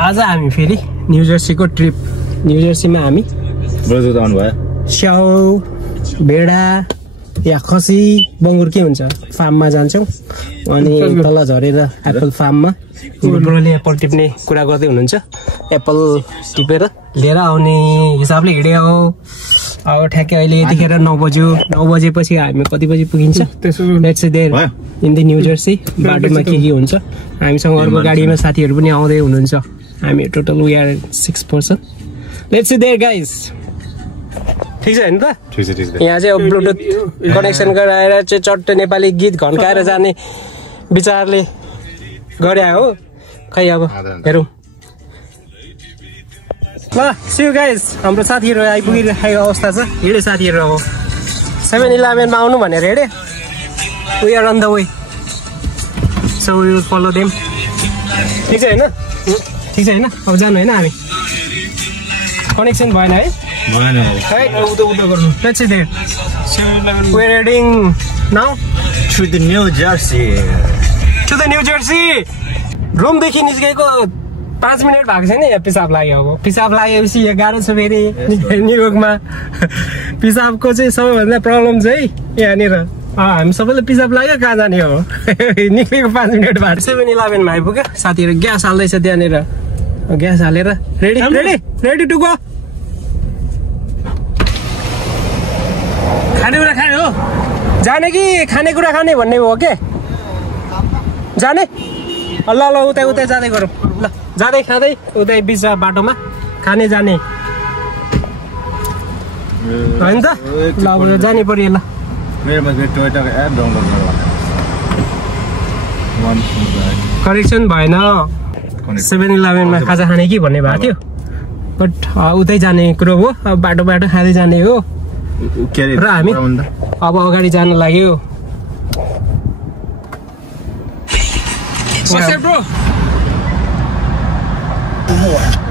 आज हामी फेरि न्यू जर्सीको ट्रिप। न्यू जर्सीमा हामी स्याउ भेडा या खसी बङ्गुर के हुन्छ फार्ममा जान्छौँ अनि तल झरेर एप्पल फार्ममा ब्रोले एप्पल टिप्ने कुरा गर्दै हुनुहुन्छ। एप्पल टिपेर लिएर आउने हिसाबले हिँडेको अब ठ्याक्कै अहिले यतिखेर 9 बज्यो। 9 बजेपछि हामी कति बजी पुगिन्छ? Let's say there in the New Jersey. बाटोमा के हुन्छ हामीसँग अर्को गाडीमा साथीहरू पनि आउँदै हुनुहुन्छ। हामी total we are 6 person. Let's say there guys. ठीक छ हैन त? ठीक छ। यहाँ चाहिँ ब्लुटुथ कनेक्सन गराएर चाहिँ चट्ट नेपाली गीत घन्काएर जाने विचारले गरे हो। खै अब हेरौँ। ल सी यू गाइस। हाम्रो साथीहरू आइपुगिरहेको अवस्था छ। हिँडे साथीहरू अब 7-11 मा आउनु भनेर हिँडे। We are on the way so we will follow them. ठीक छ हैन? ठीक छ हैन? अब जानु हैन हामी। कनेक्सन भएन है? भएन। है उता गर्नु। Let's see there. 7-11 we are heading now to the New Jersey. To the New Jersey. रुमदेखि निस्केको 5 मिनट भएको छैन। यहाँ पिसाब लाग्यो। अब पिसाब लागेपछि यहाँ गाह्रो छ फेरि न्युयोर्कमा। पिसाबको चाहिँ सबैभन्दा प्रब्लम चाहिँ यहाँनिर हामी सबैले पिसाब लाग्यो कहाँ जाने हो। निस्केको 5 मिनट भएको। 7-11 मा आइपुग्यो। साथीहरू ग्यास हाल्दैछ त्यहाँनिर। ग्यास हालेर ready ready ready to go. खानेकुरा खाने हो? जाने कि खानेकुरा खाने भन्ने हो के? जाने? ल ल उतै उतै जाँदै गरौँ। ल जाँदै खाँदै उतै बिच बाटोमा खाने जाने होइन त? ल अब जाने पर्यो। ल करेक्सन भएन। 7-11 मा खाजा खाने कि भन्ने भएको थियो बट उतै जाने कुरो हो। अब बाटो बाटो खाँदै जाने हो र हामी अब अगाडि जान लाग्यो।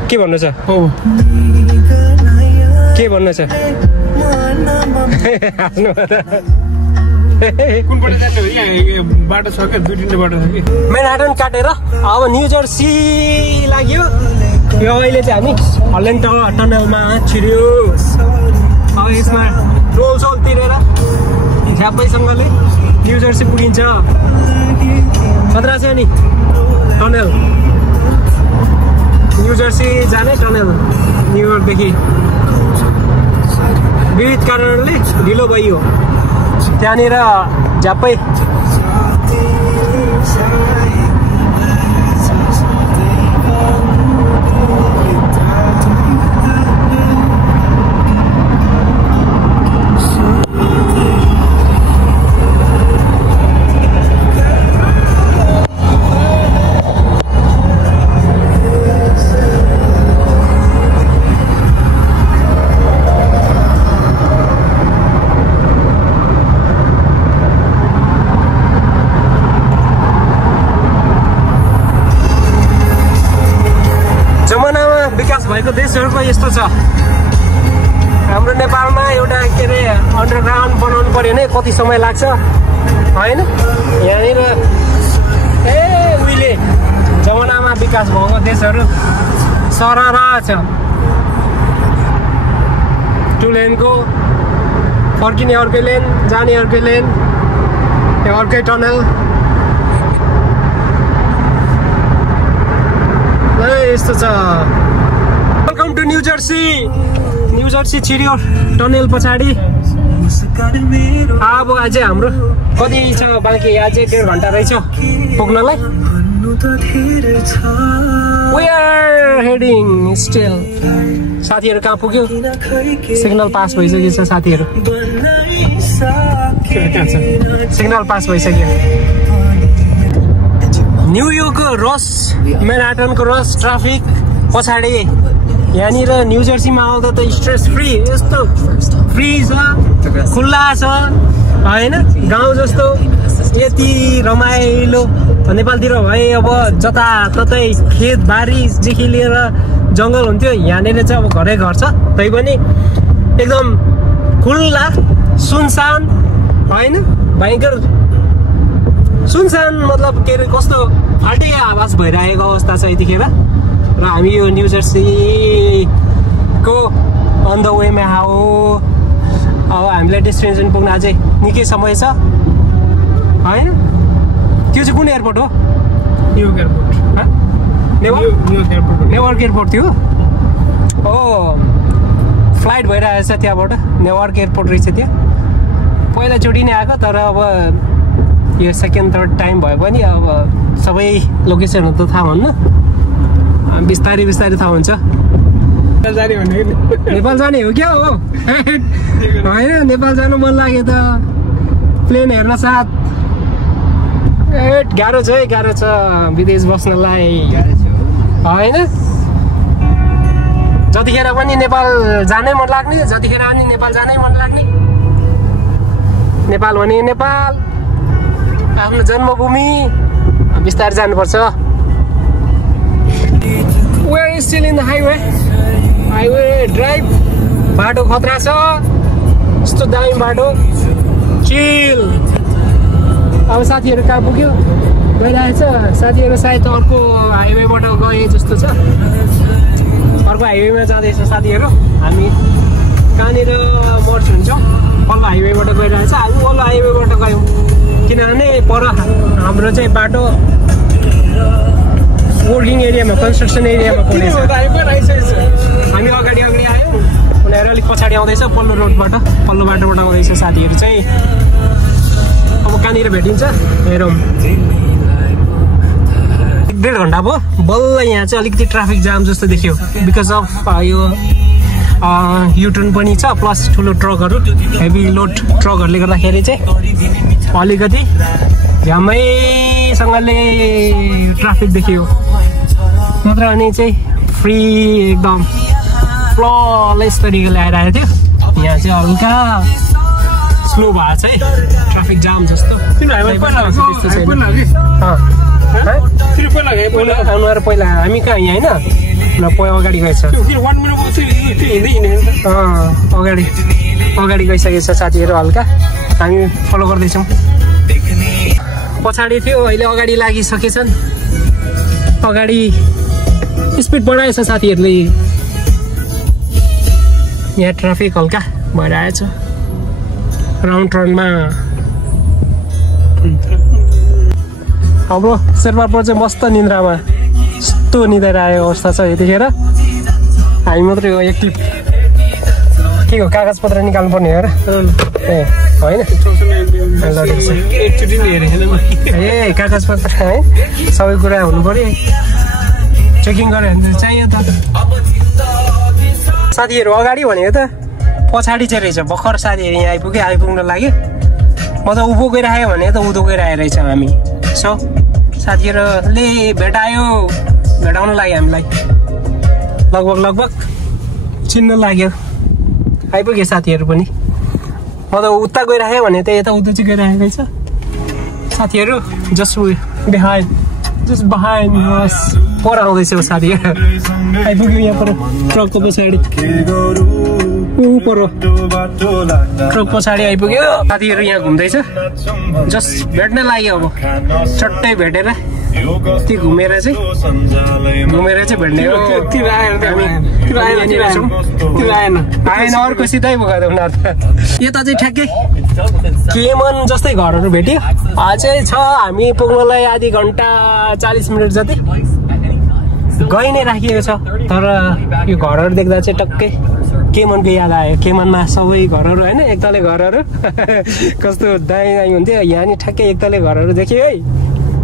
के भन्नु छ? के भन्नु छ? बाटो छ क्या? 2-3 बाटो छ कि म्यानहट्टन काटेर अब न्यू जर्सी लाग्यो। यो अहिले चाहिँ हामी हल्यान्ड टनलमा छिर्यो। अब यसमा टोल सोल तिरेर झ्यापैसँगले न्यू जर्सी पुगिन्छ। खतरा छ नि टनल। न्यू जर्सी जाने टनल न्युयोर्कदेखि विविध कारणले ढिलो भइयो। त्यहाँनिर झ्यापै भएको देशहरूको यस्तो छ। हाम्रो नेपालमा एउटा के अरे अन्डरग्राउन्ड बनाउनु पर्यो भने कति समय लाग्छ होइन? यहाँनिर उहिले जमानामा विकास भएको देशहरू सरर छ। 2 लेनको फर्किने अर्कै लेन, जाने अर्कै लेन, अर्कै टनल। यस्तो छ। Welcome to New Jersey. New Jersey छिर्यो टनल पछाडि। अब अझै हाम्रो कति छ बाँकी? अझै 1.5 घन्टा रहेछ पुग्नलाई। We are heading still। साथीहरू कहाँ पुग्यो? सिग्नल पास भइसकेको छ साथीहरू। सिग्नल पास भइसक्यो। न्युयोर्कको रस, म्यानहट्टनको रस ट्राफिक पछाडि यहाँनिर न्यू जर्सीमा आउँदा त स्ट्रेस फ्री यस्तो फ्री छ, खुल्ला छ होइन? गाउँ जस्तो यति रमाइलो नेपालतिर भए अब जताततै खेतबारीदेखि लिएर जङ्गल हुन्थ्यो। यहाँनिर चाहिँ अब घरै घर छ तैपनि एकदम खुल्ला सुनसान होइन? भयङ्कर सुनसान मतलब के अरे कस्तो फाल्टै आवाज भइरहेको अवस्था छ यतिखेर। र हामी यो न्यू जर्सीको अन द वेमा हो। अब हामीलाई डेस्टिनेसन पुग्न अझै निकै समय छ होइन। त्यो चाहिँ कुन एयरपोर्ट हो? New York airport. नेवार्क एयरपोर्ट थियो। हो फ्लाइट भइरहेछ त्यहाँबाट, नेवार्क एयरपोर्ट रहेछ त्यहाँ। पहिलाचोटि नै आएको, तर अब यो सेकेन्ड थर्ड टाइम भयो पनि अब सबै लोकेसनहरू त थाहा हुन्न, बिस्तारै बिस्तारै थाहा हुन्छ। नेपाल जाने हो क्या हो होइन? नेपाल जानु मन लाग्यो त प्लेन हेर्न साथ। गाह्रो छ है, गाह्रो छ विदेश बस्नलाई होइन। जतिखेर पनि नेपाल जानै मन लाग्ने, जतिखेर पनि नेपाल जानै मन लाग्ने। नेपाल भने नेपाल आफ्नो जन्मभूमि, बिस्तारै जानुपर्छ। We are still in the highway drive। बाटो खतरा छ, यस्तो दामी बाटो, चिल। अब साथीहरू कहाँ पुग्यो गइरहेछ। साथीहरू सायद अर्को हाइवेबाट गए जस्तो छ, अर्को हाइवेमा जाँदैछ साथीहरू। हामी कहाँनिर मर्च हुन्छौँ, पल्लो हाइवेबाट गइरहेछ। हामी पल्लो हाइवेबाट गयौँ किनभने पर हाम्रो चाहिँ बाटो वर्किङ एरियामा, कन्स्ट्रक्सन एरियामा पर्नेछ। हामी अगाडि आयौँ, उनीहरू अलिक पछाडि आउँदैछ पल्लो रोडबाट, पल्लो बाटोबाट आउँदैछ साथीहरू चाहिँ। अब कहाँनिर भेटिन्छ हेरौँ। 1.5 घन्टा भयो बल्ल यहाँ चाहिँ अलिकति ट्राफिक जाम जस्तो देखियो, बिकज अफ यो युटर्न पनि छ, प्लस ठुलो ट्रकहरू, हेभी लोड ट्रकहरूले गर्दाखेरि चाहिँ अलिकति झ्यामैसँगले ट्राफिक देखियो। नत्र अनि चाहिँ फ्री एकदम फ्ललेस तरिकाले आइरहेको थियो। यहाँ चाहिँ हल्का स्लो भएको छ है, ट्राफिक जाम जस्तो। उनीहरू पहिला, हामी कहाँ यहाँ होइन अगाडि गएछ, अगाडि गइसकेको छ साथीहरू। हल्का हामी फलो गर्दैछौँ। पछाडि थियो, अहिले अगाडि लागिसकेछन्। अगाडि स्पिड बढाएछ साथीहरूले। यहाँ ट्राफिक हल्का भइरहेछ राउन्ड टर्नमा। हाम्रो शेर्पापुर चाहिँ मस्त निन्द्रामा, यस्तो निदाएर आएको अवस्था छ यतिखेर। हामी मात्रै हो एक्टिभ। के हो कागज पत्र निकाल्नु पर्ने हो र? ए होइन, ए कागज पत्र है, सबै कुरा हुनु पर्यो, चेकिङ गऱ्यो भने त चाहियो त। साथीहरू अगाडि भनेको त पछाडि चाहिँ रहेछ। भर्खर साथीहरू यहाँ आइपुग्न लाग्यो। म त उँभो गइराखेँ भने त उँधो गइरहेको रहेछ हामी। सो साथीहरूले भेटाउन लाग्यो हामीलाई, लगभग चिन्न लाग्यो। आइपुग्यो साथीहरू पनि। म त उता गइराखेँ भने त यता उता चाहिँ गइरहेको रहेछ साथीहरू। जस्ट बिहाइन्ड पर आउँदैछ साथीहरू। आइपुग्यो यहाँ पर ट्रकको पछाडि, ट्रक पछाडि आइपुग्यो साथीहरू। यहाँ घुम्दैछ, जस्ट भेट्न लाग्यो। अब चट्टै भेटेर ती घुमेर चाहिँ भेट्ने हो। आएन, अर्को सिधै पुग्यो उनीहरू त। यता चाहिँ ठ्याक्कै केमन जस्तै घरहरू भेट्यो। अझै छ हामी पुग्नलाई आधी घन्टा 40 मिनट जति गइ नै राखिएको छ। तर यो घरहरू देख्दा चाहिँ टक्कै केमनको याद आयो। केमनमा सबै घरहरू होइन, एकतले घरहरू कस्तो दामी हुन्थ्यो। यहाँ नि ठ्याक्कै एकतले घरहरू देख्यो है,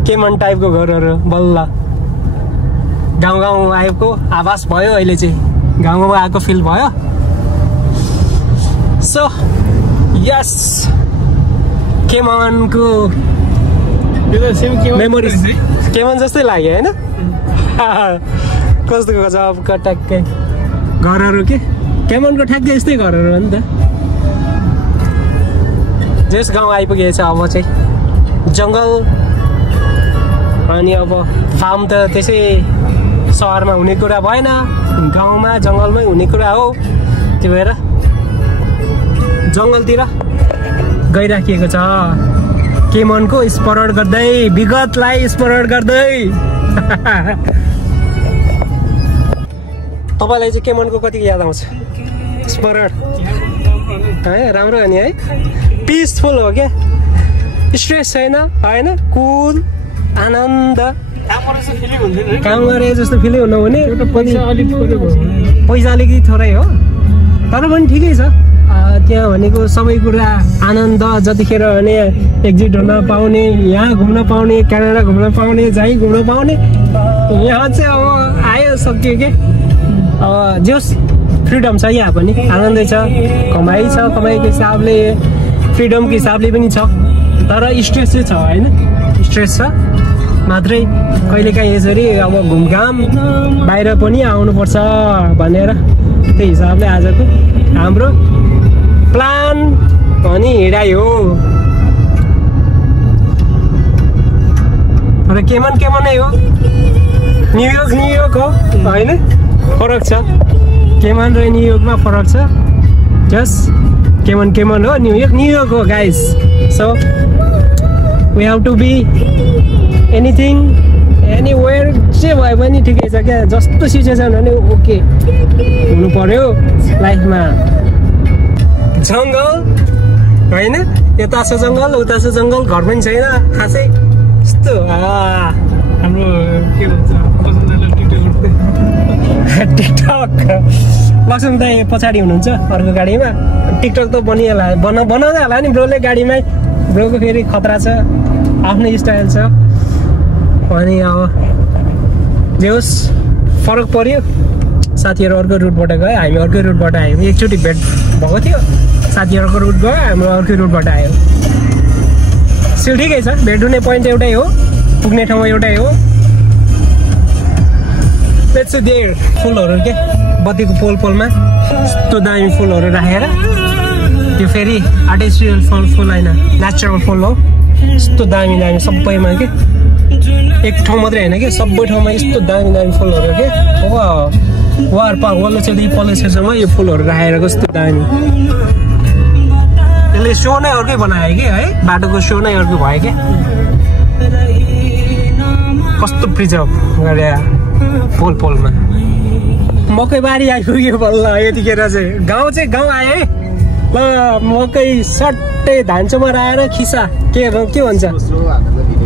केमन टाइपको घरहरू। बल्ल गाउँ आएको आभास भयो, अहिले चाहिँ गाउँमा आएको फिल भयो। सो यस, केमनको मेमोरिज केमन जस्तै लाग्यो होइन। कस्तो गजबका ट्याक्कै घरहरू के केमनको ठ्याक्कै यस्तै घरहरू हो नि त। जस गाउँ आइपुगेको छ अब चाहिँ जङ्गल। अनि अब फार्म त त्यसै सहरमा हुने कुरा भएन, गाउँमा जङ्गलमै हुने कुरा हो। त्यो भएर जङ्गलतिर गइराखिएको छ, केमनको स्मरण गर्दै, विगतलाई स्मरण गर्दै। तपाईँलाई चाहिँ केमनको कतिको याद आउँछ स्मरण है राम्रो हो नि है पिसफुल हो क्या स्ट्रेस छैन होइन कुल आनन्द काम गरे जस्तो फिलै हुनु भने पैसा अलिकति थोरै हो तर पनि ठिकै छ त्यहाँ भनेको सबै कुरा आनन्द जतिखेर भने एक्जिट हुन पाउने यहाँ घुम्न पाउने क्यानाडा घुम्न पाउने जहीँ घुम्न पाउने यहाँ चाहिँ अब आयो सक्यो के जोस् फ्रिडम छ यहाँ पनि आनन्दै छ कमाइको हिसाबले फ्रिडमको हिसाबले पनि छ तर स्ट्रेस चाहिँ छ होइन स्ट्रेस छ मात्रै कहिलेकाहीँ यसरी अब घुमघाम बाहिर पनि आउनुपर्छ भनेर त्यही हिसाबले आजको हाम्रो प्लान अनि हिँडाइ हो र केमनै हो न्युयोर्क हो होइन फरक छ केमन र न्युयोर्कमा फरक छ जस्ट केमन हो न्युयोर्क हो guys so we have to be anything anywhere जे भए पनि ठिकै छ क्या जस्तो सिचुएसन भने ओके हुनु पर्यो लाइफमा जङ्गल होइन यता छ जङ्गल उता छ जङ्गल घर पनि छैन खासै यस्तो हाम्रो के भन्छ टिकटक लक्ष्मण दाइ पछाडि हुनुहुन्छ अर्को गाडीमा टिकटक त बनिहाल्ला बनाउँदै होला नि ब्रोले गाडीमै ब्रोको फेरि खतरा छ आफ्नै स्टाइल छ अनि अब जे होस् फरक पर्यो साथीहरू अर्को रुटबाट गयो हामी अर्कै रुटबाट आयौँ एकचोटि भेट भएको थियो साथीहरूको रुट गयो हाम्रो अर्कै रुटबाट आयो सिल ठिकै छ भेट हुने पोइन्ट एउटै हो पुग्ने ठाउँ एउटै हो लेट्स देयर फुलहरू के बत्तीको पोलमा यस्तो दामी फुलहरू राखेर त्यो फेरि आर्टिफिसियल फुल होइन नेचुरल फुल हो यस्तो दामी सबैमा के एक ठाउँ मात्रै होइन कि सबै ठाउँमा यस्तो दामी फुलहरू के वार पार वल्लो चाहिँ पल्लो छेउमा यो फुलहरू राखेर कस्तो दामी यसले सो नै अर्कै बनायो कि है बाटोको सो नै अर्कै भयो क्या कस्तो प्रिजर्भ गरे पोलमा मकै बारी आइपुग्यो बल्ल यतिखेर चाहिँ गाउँ आयो है ल मकै सट्टै धानचोमा आएर खिसा के भन्छ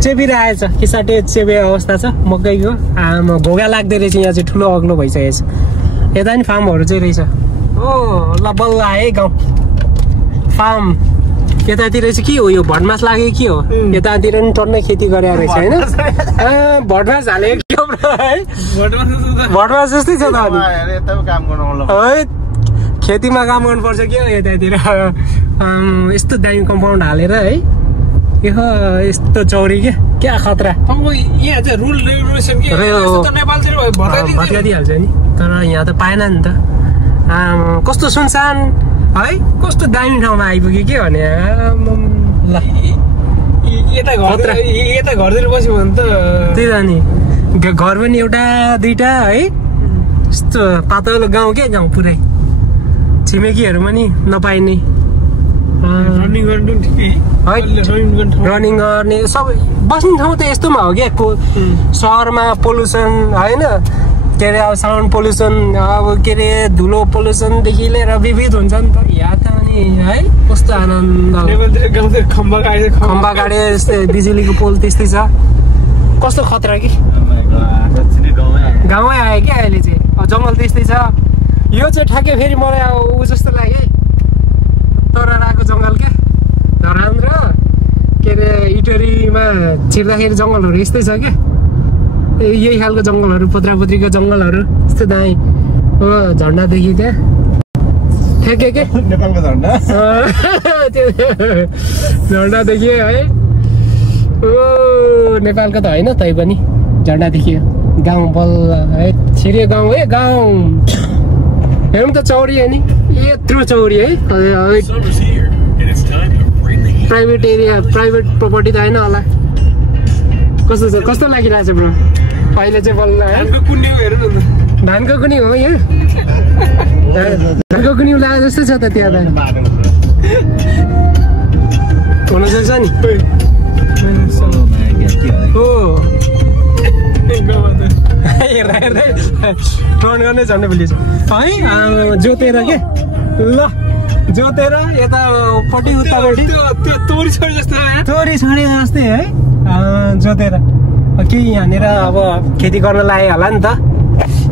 चेपिरहेछ खिसा चेपे अवस्था छ मकैको आमा भोगा लाग्दै रहेछ यहाँ चाहिँ ठुलो अग्लो भइसकेको छ यता नि फार्महरू चाहिँ रहेछ ओ ल बल्ल आयो है गाउँ फार्म यतातिर चाहिँ के हो यो भटमास लाग्यो के हो यतातिर नि टन्नै खेती गरेर रहेछ होइन भटमास हालेको है भटमास जस्तै छ त है खेतीमा काम गर्नुपर्छ के हो यतातिर यस्तो दामी कम्पाउन्ड हालेर है यो यस्तो चौरी क्या खतरा यहाँ चाहिँ रुल रेगुलेसन के भत्काइदिइहाल्छ नि तर यहाँ त पाएन नि त कस्तो सुनसान है कस्तो दामी ठाउँमा आइपुग्यो के भने ल यता घरतिर बस्यो भने त त्यही त नि घर पनि एउटा दुईटा है यस्तो पातलो गाउँ के गाउँ पुरै छिमेकीहरू पनि नपाइने रनिङ गर्ने सबै बस्ने ठाउँ त यस्तोमा हो क्या सहरमा पोल्युसन होइन के अरे अब साउन्ड पोल्युसन अब के अरे धुलो पोल्युसनदेखि लिएर विविध हुन्छ नि त यहाँ त अनि है कस्तो आनन्द खम्बा गाडे यस्तै बिजुलीको पोल त्यस्तै छ कस्तो खतरा कि गाउँमै आयो क्या अहिले चाहिँ जङ्गल त्यस्तै छ यो चाहिँ ठ्याक्कै फेरि मलाई अब ऊ जस्तो लाग्यो है तराको जङ्गल क्या धरान र के अरे इटरीमा छिर्दाखेरि जङ्गलहरू यस्तै छ क्या यही खालको जङ्गलहरू पोत्रीको जङ्गलहरू यस्तो दामी हो झन्डादेखि त्यहाँ ठ्याक्कै के नेपालको झन्डा झन्डा देखियो है ओ नेपालको त होइन तै पनि झन्डा देखियो गाउँ बल्ल है छिर्यो गाउँ है गाउँ हेरौँ त चौरी है नि यत्रो चौरी है प्राइभेट एरिया प्राइभेट प्रपर्टी त होइन होला कस्तो लागिरहेको छ ब्रो अहिले चाहिँ बल्ल धानको कुनै हो यहाँ धानको कुनै लागे जस्तो छ त त्यहाँ त हुन सक्छ नि हो हेर्दा हेर्दै टर्न गर्ने झन्डै भुलिएछ है जोतेर के ल जोतेर यतापट्टि उतापट्टि तोरी छोडे जस्तै है जोतेर केही यहाँनिर अब खेती गर्न लाग्यो होला नि त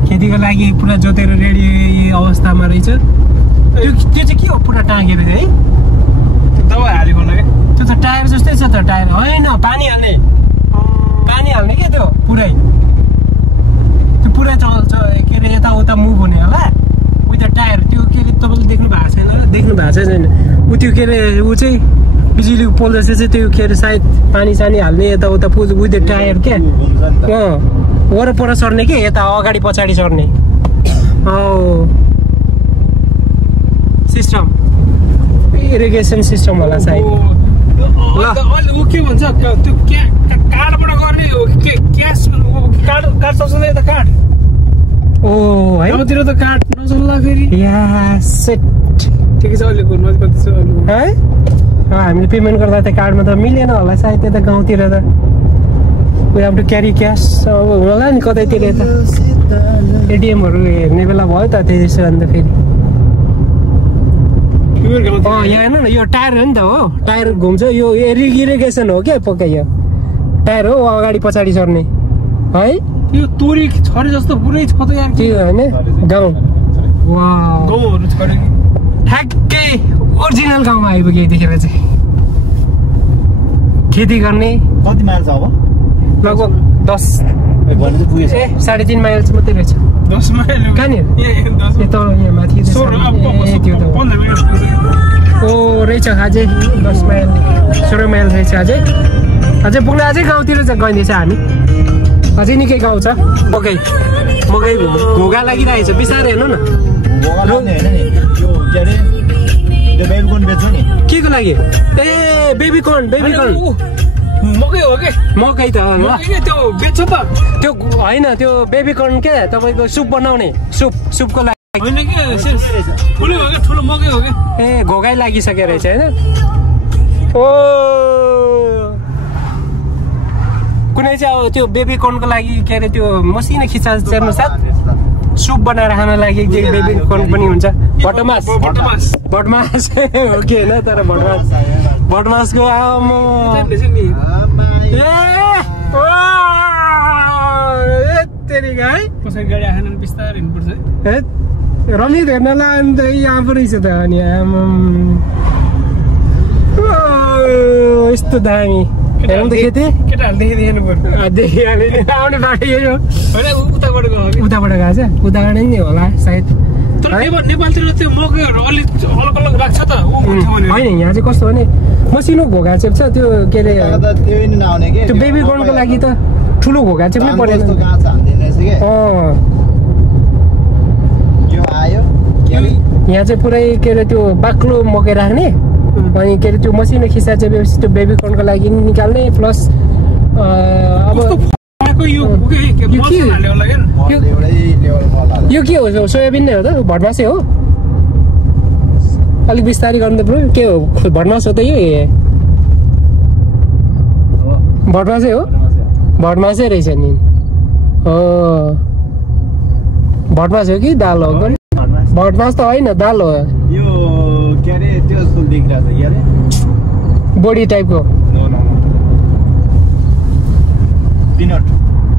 खेतीको लागि पुरा जोतेर रेडी अवस्थामा रहेछ त्यो चाहिँ के हो पुरा टाँगेर है दबाई हालेको होला क्या त्यो त टायर जस्तै छ त टायर होइन पानी हाल्ने क्या त्यो पुरै त्यो पुरा चल्छ के अरे यताउता मुभ हुने होला विथ द टायर त्यो के अरे तपाईँले देख्नु भएको छैन ऊ त्यो के अरे ऊ चाहिँ बिजुलीको पोल जस्तो चाहिँ त्यो के अरे सायद पानी सानी हाल्ने यताउता पुज विथ द टायर क्या वरपर सर्ने के यता अगाडि पछाडि सर्ने सिस्टम इरिगेसन सिस्टम होला सायद के भन्छ त्यो कार्डबाट गर्ने हो कि क्यास कार्ड चल्छ यता कार्ड है तिर त कार्ड नचल्दा फेरि ठिकै छ अहिलेको नजिक है हामीले पेमेन्ट गर्दा त कार्डमा त मिलेन होला सायद यता गाउँतिर त we have to carry cash होला नि कतैतिर यता एटिएमहरू हेर्ने बेला भयो त त्यसो अन्त फेरि यहाँ हेर्नु न यो टायर हो नि त हो टायर घुम्छ यो इरिगेसन हो क्या पक्का यो टायर हो अगाडि पछाडि सर्ने है यो तोरी छरे जस्तो पुरै छ त यार त्यो होइन गाउँ गाउँहरू छरे ठ्याक्कै ओरिजिनल गाउँमा आइपुग्यो यतिखेर चाहिँ खेती गर्ने कति माइल छ अब लगभग 10 3.5 माइल मात्रै रहेछ 10 माइल कहाँनिर यता यहाँ माथि रहेछ अझै 10 माइल 16 माइल रहेछ अझै पुग्न अझै गाउँतिर गइँदैछ हामी अझै निकै गाउँ छ मकै घोगा लागिरहेछ बिस्तारै हेर्नु न के को लागि ए बेबी कर्न मकै हो के मकै त त्यो बेच्छ त त्यो होइन त्यो बेबी कर्न के तपाईँको सुप बनाउने सुपको लागि होइन के ठुलो हो के ठुलो मकै हो के ए घोगाइ लागिसक्यो रहेछ होइन कुनै चाहिँ अब त्यो बेबी कर्नको लागि के अरे त्यो मसिनो खिचा चेर्नु साथ सुप बनाएर खान लागि बेबी कर्न पनि हुन्छ भटमास हो कि होइन तर भटमासको रमित हेर्नलाई अन्त यहाँ पो रहेछ त अनि यस्तो दामी हेर्नु त खेती आउने बाटो यही हो उताबाट गएको छ उताबाट नि होला सायद नेपालतिर त्यो मकैहरू अलिक अलग अलग लाग्छ त होइन यहाँ चाहिँ कस्तो भने मसिनो घोगा चेप छ त्यो के अरे त्यो बेबी कर्नको लागि त ठुलो घोगा चेप नै परेन यहाँ चाहिँ पुरै के अरे त्यो बाक्लो मकै राख्ने अनि के अरे त्यो मसिनो खिसा चेपेपछि त्यो बेबी कर्नको लागि निकाल्ने प्लस अब यो के हो सोयाबिन नै हो त भटमासै हो अलिक बिस्तारै गर्नु त ब्रो के हो भटमास हो त यो भटमासै हो भटमासै रहेछ नि हो भटमास हो कि दाल हो भटमास त होइन दाल हो बोडी टाइपको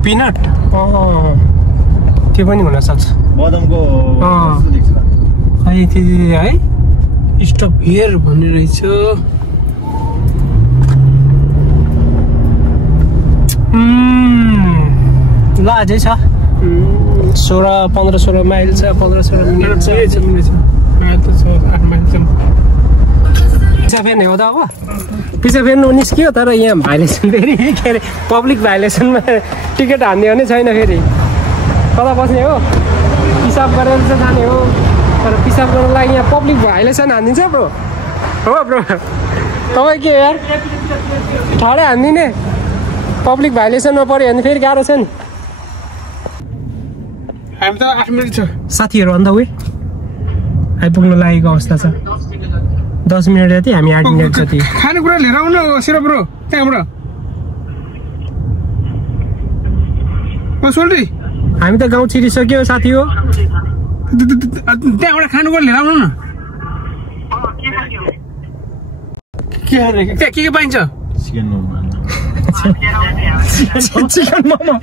पिनट त्यो पनि हुनसक्छ है स्टप हियर भन्ने रहेछ ल अझै छ 15-16 माइल छ 15-16 मिनट छ पिछा फेर्ने हो त अब पिछा फेर्नु निस्कियो तर यहाँ भाइलेसन फेरि के अरे पब्लिक भाइलेसनमा टिकट हान्ने हो नै छैन फेरि कता बस्ने हो पिसाब गरेर चाहिँ जाने हो तर पिसाब गर्नु लागि यहाँ पब्लिक भाइलेसन हानिदिन्छ ब्रो हो ब्रो तपाईँ के यार ठाडै हानिदिने पब्लिक भाइलेसनमा पऱ्यो भने फेरि गाह्रो छ नि हामी त 8 मिनेट छ साथीहरू अन्त वे आइपुग्नु लागेको अवस्था छ 10 मिनट जति हामी 8 मिनट जति खानेकुरा लिएर आउनु सिरो ब्रो त्यहाँबाट सोल्टी हामी त गाउँ छिरिसक्यो साथी हो। त्यहाँबाट खानुको लिएर आउनु न। के पाइन्छ? चिकन मोमो। चिकन मोमो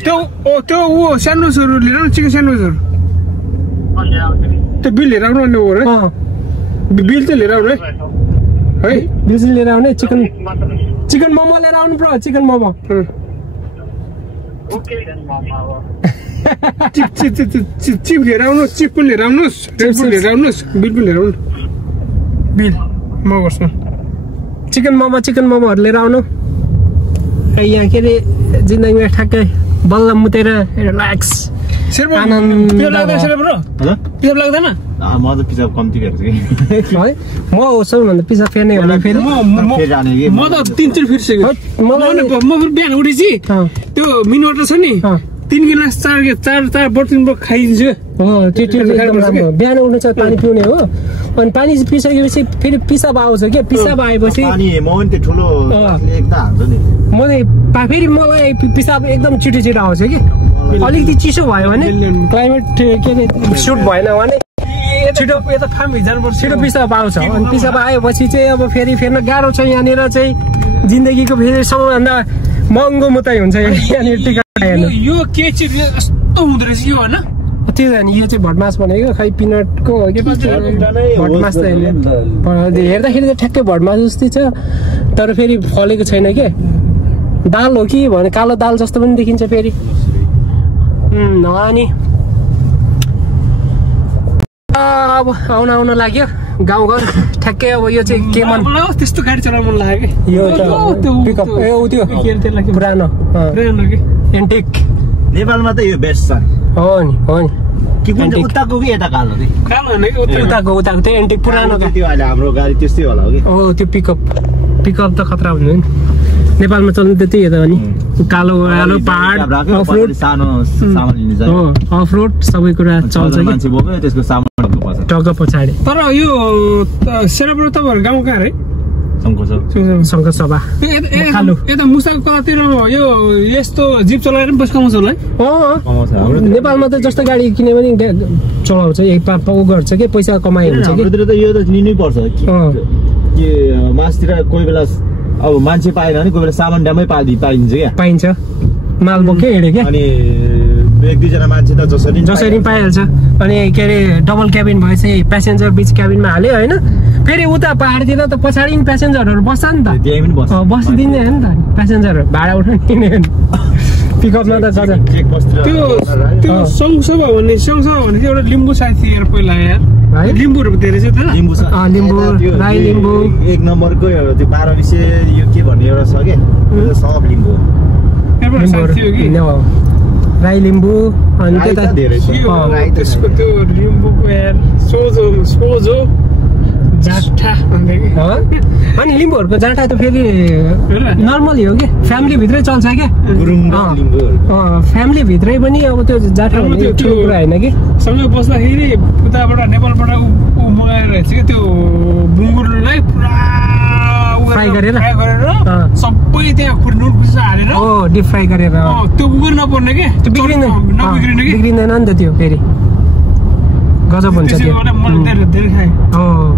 त्यो ऊ स्यान्डविचहरू लिएर आउनु, चिकन स्यान्डविचहरू। त्यो बिल लिएर आउनु नि हो र? बिल चाहिँ लिएर आउनु है। बिल चाहिँ लिएर आउने। चिकन मोमो लिएर आउनु ब्रो, चिकन मोमो। चिप लिएर आउनुहोस्, चिप पनि लिएर आउनुहोस्, रेड बुल लिएर आउनुहोस्, बिल पनि लिएर आउनु। बिल म गर्छु। चिकन मोमोहरू लिएर आउनु। यहाँ के अरे जिन्दगीमा ठ्याक्कै बल्ल मुतेर रिल्याक्स आनन्द। पिजाब लाग्दैन? म त पिज्जा कम्ती गर्छु कि है। म सबैभन्दा पिज्जा फ्यान नै हो। फेरि म त 3 फिर्सेको। म फेरि बिहान उठेपछि त्यो मिनट छ नि 3 गिलास 4 बोतल खाइदिन्छु। त्यो बिहान उठ्नु छ पानी पिउने हो। अनि पानी पिसकेपछि फेरि पिसाब आउँछ क्या। पिसाब आएपछि फेरि मलाई पिसाब एकदम छिटो आउँछ कि। अलिकति चिसो भयो भने क्लाइमेट के अरे सुट भएन भने छिटो यता फार्म जानुपर्छ। छिटो पिसाब आउँछ। अनि पिसाब आएपछि चाहिँ अब फेरि फेर्न गाह्रो छ। यहाँनिर चाहिँ जिन्दगीको फेरि सबैभन्दा महँगो मुताइ हुन्छ यहाँनिर टिकट हेर्नु। यो के चिज यस्तो हुँदो रहेछ यो होइन? त्यो जाने यो चाहिँ भटमास भनेको खै पिनटको हो कि भटमास त हेर्दाखेरि त ठ्याक्कै भटमास जस्तै छ, तर फेरि फलेको छैन के। दाल हो कि भने कालो दाल जस्तो पनि देखिन्छ फेरि। अनि अब आउन लाग्यो गाउँघर ठ्याक्कै। अब यो चाहिँ के मन त्यस्तो गाडी चलाउनु मन लाग्यो कि। यो पिकअप त्यो पुरानो एन्टिक। नेपालमा त यो बेस्ट छ। हो नि कि कुन चाहिँ उताको कि यता कालो नि? कालो हैन कि उताको त्यो एन्टिक पुरानो त्यो अहिले हाम्रो गाडी त्यस्तै होला हो कि। हो त्यो पिकअप त खतरा हुन्छ नि। नेपालमा चल्नु त त्यही हो नि। कालो पहाड अफरोड अफरोड सबै कुरा चल्छ कि। त्यसको सामान टक्क पछाडि। तर यो सेरापुर तपाईँहरू गाउँ कहाँ रे? शङ्कर सभा यता मुसाको कतातिर यो यस्तो जिप चलाएर पनि पैसा कमाउँछ होला है? नेपालमा त जस्तो गाडी किने पनि चलाउँछ ऊ गर्छ कि पैसा कमाइ हुन्छ कि। त यो त लिनै पर्छ कि मासतिर कोही बेला अब मान्छे पाएन भने कोही बेला सामान ड्यामै पाइन्छ क्या। पाइन्छ माल बोके हिँड्यो क्या। अनि 1-2 मान्छे त जसरी पाइहाल्छ। अनि के अरे डबल क्याबिन भएपछि प्यासेन्जर बिच क्याबिनमा हाल्यो होइन। फेरि उता पहाडतिर त पछाडि प्यासेन्जरहरू बस्छ नि त। बसिदिने हो नि त प्यासेन्जरहरू भाडा उठाउने। पिकअपमा त त्यो सङ्घसभा भन्ने एउटा लिम्बू साथी यार पहिला यार लिम्बूहरू धेरै छ त। लिम्बू राई लिम्बू 1 नम्बरको त्यो 1200 यो के भन्ने एउटा छ के सब लिम्बू राई लिम्बू। अनि त्यसको त्यो लिम्बूको यार सोझो जाठा अनि लिम्बूहरूको जाँटा त फेरि नर्मल हो कि। फ्यामिली भित्रै चल्छ क्या। फ्यामिली भित्रै पनि अब त्यो जाठा ठुलो कुरा होइन कि। सँगै बस्दाखेरि उताबाट नेपालबाट मगाएर रहेछ क्या त्यो बुङ्गुरलाई पुरा फ्राई गरेर सबै त्यहाँ खुर्नुट खुर्सा हालेर डिप फ्राई गरेर त्यो उगुर नपर्ने क्या। त्यो बिग्रिँदैन नि त त्यो फेरि गजब हुन्छ त्यो।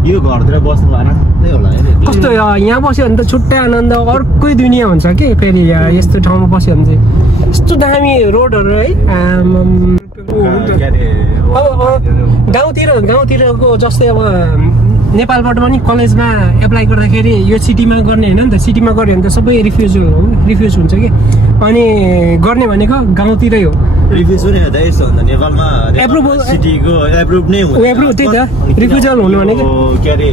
यो घरतिर बस्नु भएन त्यही होला कस्तो यहाँ बस्यो भने त छुट्टै आनन्द अर्कै दुनियाँ हुन्छ कि। फेरि यस्तो ठाउँमा बस्यो भने चाहिँ यस्तो दामी रोडहरू है। गाउँतिरको जस्तै अब नेपालबाट पनि कलेजमा एप्लाई गर्दाखेरि यो सिटीमा गर्ने होइन नि त। सिटीमा गऱ्यो भने त सबै रिफ्युज हुन्छ कि। अनि गर्ने भनेको गाउँतिरै हो। रिफ्युज पनि हुँदा यस्तो हुन्छ नेपालमा सिटीको एप्रुभ नै हुन्छ। त्यही त रिफ्युजल हुनु भनेको के अरे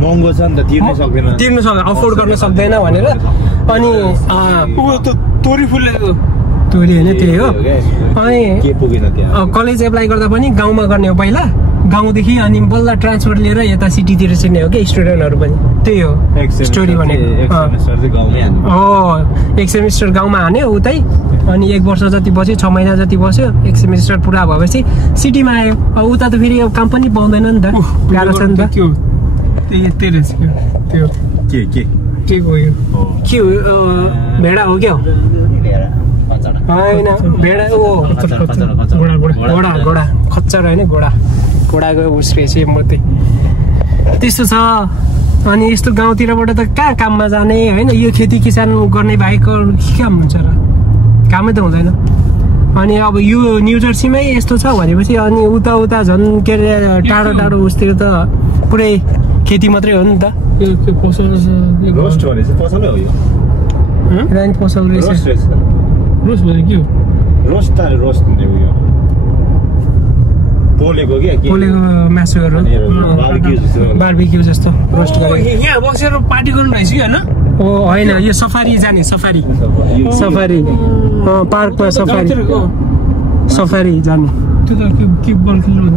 महँगो छ नि त तिर्नु सक्दैन अफोर्ड गर्न सक्दैन भनेर। अनि तोरी होइन त्यही हो। अनि कलेज एप्लाई गर्दा पनि गाउँमा गर्ने हो पहिला। गाउँदेखि अनि बल्ल ट्रान्सफर लिएर यता सिटीतिर छिर्ने हो क्या स्टुडेन्टहरू पनि। त्यही हो स्टोरी भनेको। 1 सेमिस्टर गाउँमा हान्यो उतै। अनि 1 वर्ष जति बस्यो 6 महिना जति बस्यो 1 सेमिस्टर पुरा भएपछि सिटीमा आयो। अब उता त फेरि काम पनि पाउँदैन नि त। गाह्रो छ नि त। के हो भेडा हो क्या होइन भेडा घोडा खच्चर होइन घोडाको उस रहेछ मूर्ति त्यस्तो छ। अनि यस्तो गाउँतिरबाट त कहाँ काममा जाने होइन, यो खेती किसान गर्ने बाहेक के काम हुन्छ र, कामै त हुँदैन। अनि अब यो न्यू जर्सीमै यस्तो छ भनेपछि अनि उता झन् के अरे टाढो उसतिर त पुरै खेती मात्रै हो नि त। पसल रहेछ रोस्ट भने के हो? पोलेको मासुहरू बार्बिक्यू जस्तो रोस्ट गरेको। यहाँ बसेर पार्टी गर्नु रहेछ कि होइन? ओ होइन, यो सफारी जाने सफारी पार्कमा सफारी जाने। त्यो त के बल खेल्नु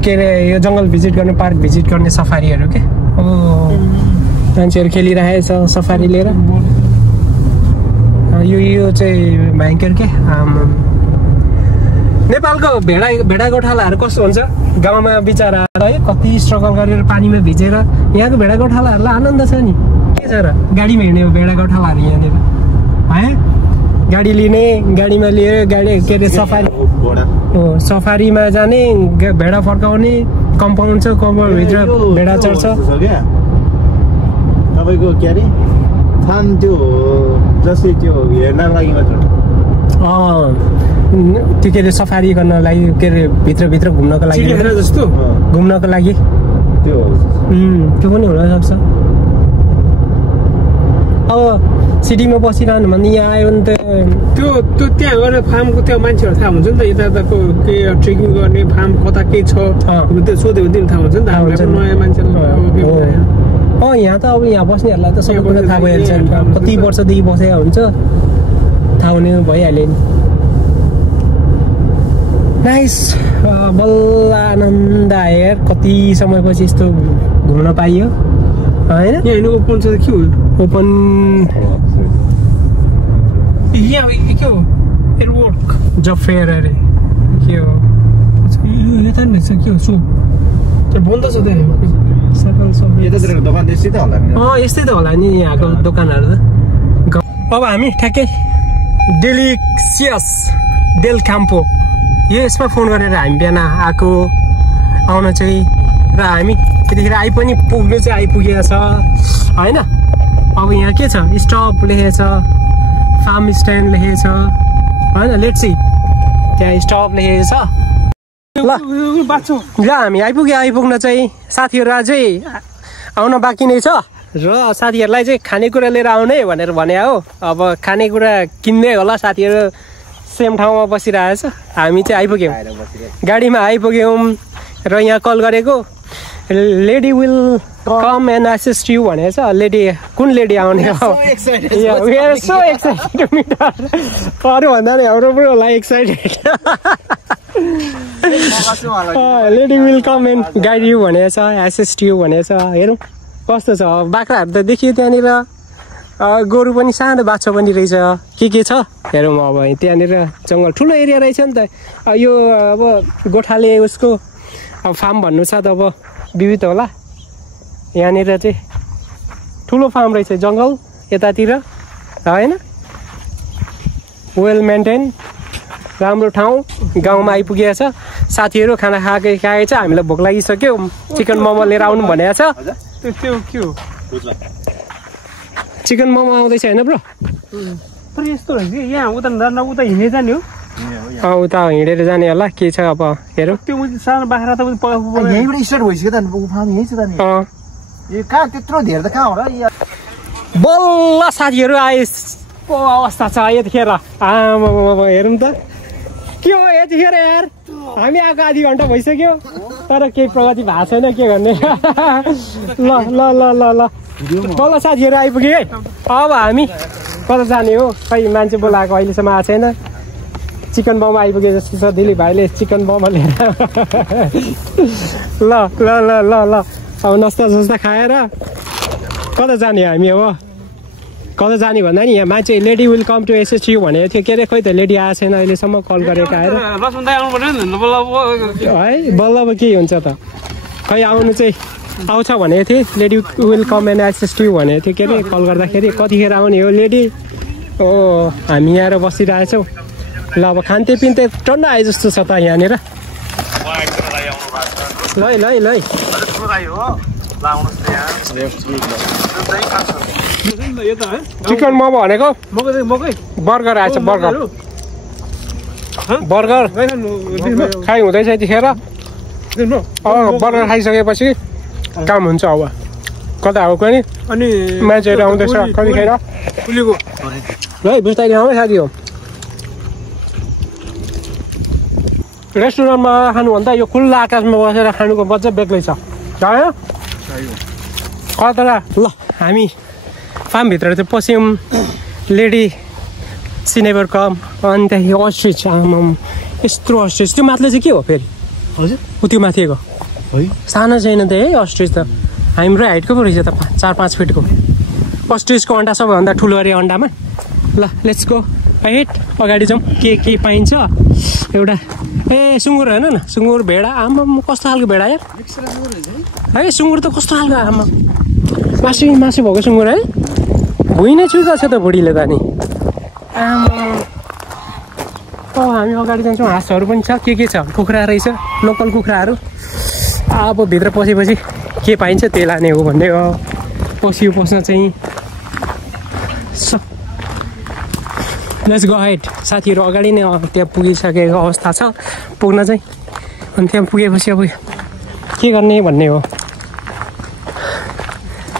के अरे यो जङ्गल भिजिट गर्ने पार्क भिजिट गर्ने सफारीहरू के। मान्छेहरू खेलिरहेछ सफारी लिएर। यो चाहिँ भयङ्कर के नेपालको भेडा गोठालाहरू कस्तो हुन्छ गाउँमा बिचराहरू है, कति स्ट्रगल गरेर पानीमा भिजेर। यहाँको भेडा गोठालाहरूलाई आनन्द छ नि, के छ र गाडीमा हिँड्ने हो भेडा गोठालाहरू यहाँनिर है। गाडी लिने, गाडीमा लिएर गाडी के अरे सफारीमा जाने, भेडा फर्काउने, कम्पाउन्ड छ, कम्पाउन्डभित्र भेडा चढ्छ। तपाईँको के अरे फार्म त्यो जस्तै त्यो हेर्नको लागि मात्र त्यो के अरे सफारी गर्नलाई के अरे भित्रभित्र घुम्नको लागि जस्तो घुम्नको लागि त्यो पनि हुनसक्छ। अब सिटीमा बसिरहनु भने यहाँ आयो भने त त्यो त्यहाँ गएर फार्मको त्यो मान्छेहरू थाहा हुन्छ नि त, यताको के ट्रेकिङ गर्ने फार्म कता के छ सोध्यो भने थाहा हुन्छ नि त नयाँ मान्छेलाई। यहाँ त अब यहाँ बस्नेहरूलाई त सबै कुरा थाहा भइहाल्छ नि, कति वर्षदेखि बसेको हुन्छ थाहा हुने भइहाल्यो नि। नाइस, बल्ल आनन्द आयो यार, कति समयपछि यस्तो घुम्न पाइयो होइन। यहाँ ओपन छ त के हो? ओपन यहाँ के हो? एयरवर्क जब फेयर अरे के हो? यता नि रहेछ के हो? सोप बन्द छ त्यहाँ दोकान त्यस्तै त होला नि। यस्तै त होला नि यहाँको दोकानहरू त। अब हामी ठ्याक्कै डेलिसियस डेल क्याम्पो यसमा फोन गरेर हामी बिहान आएको आउन चाहिँ, र हामी त्यतिखेर पुग्नु चाहिँ आइपुगेको छ होइन। अब यहाँ के छ, स्टप लेखेको छ, फार्म स्ट्यान्ड लेखेको छ होइन। लेट्स सी त्यहाँ स्टप लेखेको छ। ल हामी आइपुग्न चाहिँ साथीहरू अझै आउन बाँकी नै छ, र साथीहरूलाई चाहिँ खानेकुरा लिएर आउने भनेर भने हो। अब खानेकुरा किन्दै होला, साथीहरू सेम ठाउँमा बसिरहेछ। हामी चाहिँ आइपुग्यौँ, गाडीमा आइपुग्यौँ र यहाँ कल गरेको lady will come and assist you भनेको छ। लेडी कुन लेडी आउने हो? अरू भन्दा नि हाम्रो पनि होला excited. Lady will come and guide you भनेको छ, एसिस्ट यु भनेको छ। हेरौँ कस्तो छ। बाख्राहरू त देखियो त्यहाँनिर, गोरु पनि सानो बाछा पनि रहेछ, के छ हेरौँ। अब त्यहाँनिर जङ्गल ठुलो एरिया रहेछ नि त। यो अब गोठाले उसको अब फार्म भन्नु छ त, अब विविध होला। यहाँनिर चाहिँ ठुलो फार्म रहेछ, जङ्गल यतातिर होइन। वेल मेन्टेन, राम्रो ठाउँ, गाउँमा आइपुगेको छ। साथीहरू खाना खाएकै छ, हामीलाई भोक लागिसक्यो, चिकन मोमो लिएर आउनु भनेको छ। त्यो के हो? चिकन मोमो आउँदैछ होइन ब्रो? यस्तो रहेछ कि यहाँ उता हिँडेर जाने हो? उता हिँडेर जाने होला, के छ अब हेरौँ। त्यो सानो बाख्रा त यहीँबाट स्टार्ट भइसक्यो त फार्म यहीँ छ त नि। कहाँ त्यत्रो धेरै त कहाँ होला। बल्ल साथीहरू आए अवस्था छ यतिखेर। हेरौँ त के हो यतिखेर यार, हामी आएको आधी घन्टा भइसक्यो तर केही प्रगति भएको छैन, के गर्ने। ल ल ल ल ल बल्ल साथीहरू आइपुग्यो है। अब हामी कता जाने हो खै, मान्छे बोलाएको अहिलेसम्म आएको छैन। चिकन मोमो आइपुगे जस्तो छ, दिलीप भाइले चिकन मोमो लिएर। ल ल ल ल ल अब नास्ता जस्ता खाएर कता जाने हामी? अब कता जाने भन्दा नि यहाँ मान्छे lady will come to assist you भनेको थियो, के अरे खोइ त लेडी आएको छैन अहिलेसम्म। कल गरेको आएर है, बल्ल अब के हुन्छ त, खै आउनु चाहिँ आउँछ भनेको थिएँ। Lady will come and assist you भनेको थियो, के अरे कल गर्दाखेरि। कतिखेर आउने हो लेडी ओ हामी यहाँ बसिरहेछौँ ल अब खान्थे पिन्थे टन्न आए जस्तो छ त यहाँनिर ल चिकन मोमो भनेको बर्गर आएछ बर्गर खाइ हुँदैछ यतिखेर बर्गर खाइसकेपछि काम हुन्छ अब कता हो पनि अनि मान्छेहरू आउँदैछ कतिखेर ल बिस्तारै आउँ साथी हो रेस्टुरेन्टमा खानुभन्दा यो खुल्ला आकाशमा बसेर खानुको मजा बेग्लै छ कता ल हामी फार्मभित्र चाहिँ पस्यौँ लेडी सिनेबर कम अनि त्यहाँदेखि अस्ट्रिच आमाम यत्रो अस्ट्रिच त्यो माथिले चाहिँ के हो फेरि हजुर त्यो माथिको सानो छैन त है अस्ट्रिच त हाम्रो हाइटको पो रहेछ त 4-5 फिटको अस्ट्रिचको अन्डा सबैभन्दा ठुलो अरे अन्डामा ल लेट्स गो हेट अगाडि जाउँ के पाइन्छ एउटा ए सुँगुर होइन न सुँगुर भेडा आमा कस्तो खालको भेडा यार है सुँगुर त कस्तो खालको आमा मासु भएको सुँगुर है भुइँ नै छुइरहेको छ त बुढीले त नि आमा हामी अगाडि जान्छौँ हाँसहरू पनि छ के छ कुखुरा रहेछ लोकल कुखुराहरू अब भित्र पसेपछि के पाइन्छ त्यही लाने हो भन्ने हो पस्न चाहिँ लेट्स गो हेड साथीहरू अगाडि नै त्यहाँ पुगिसकेको अवस्था छ पुग्न चाहिँ अनि त्यहाँ पुगेपछि अब के गर्ने भन्ने हो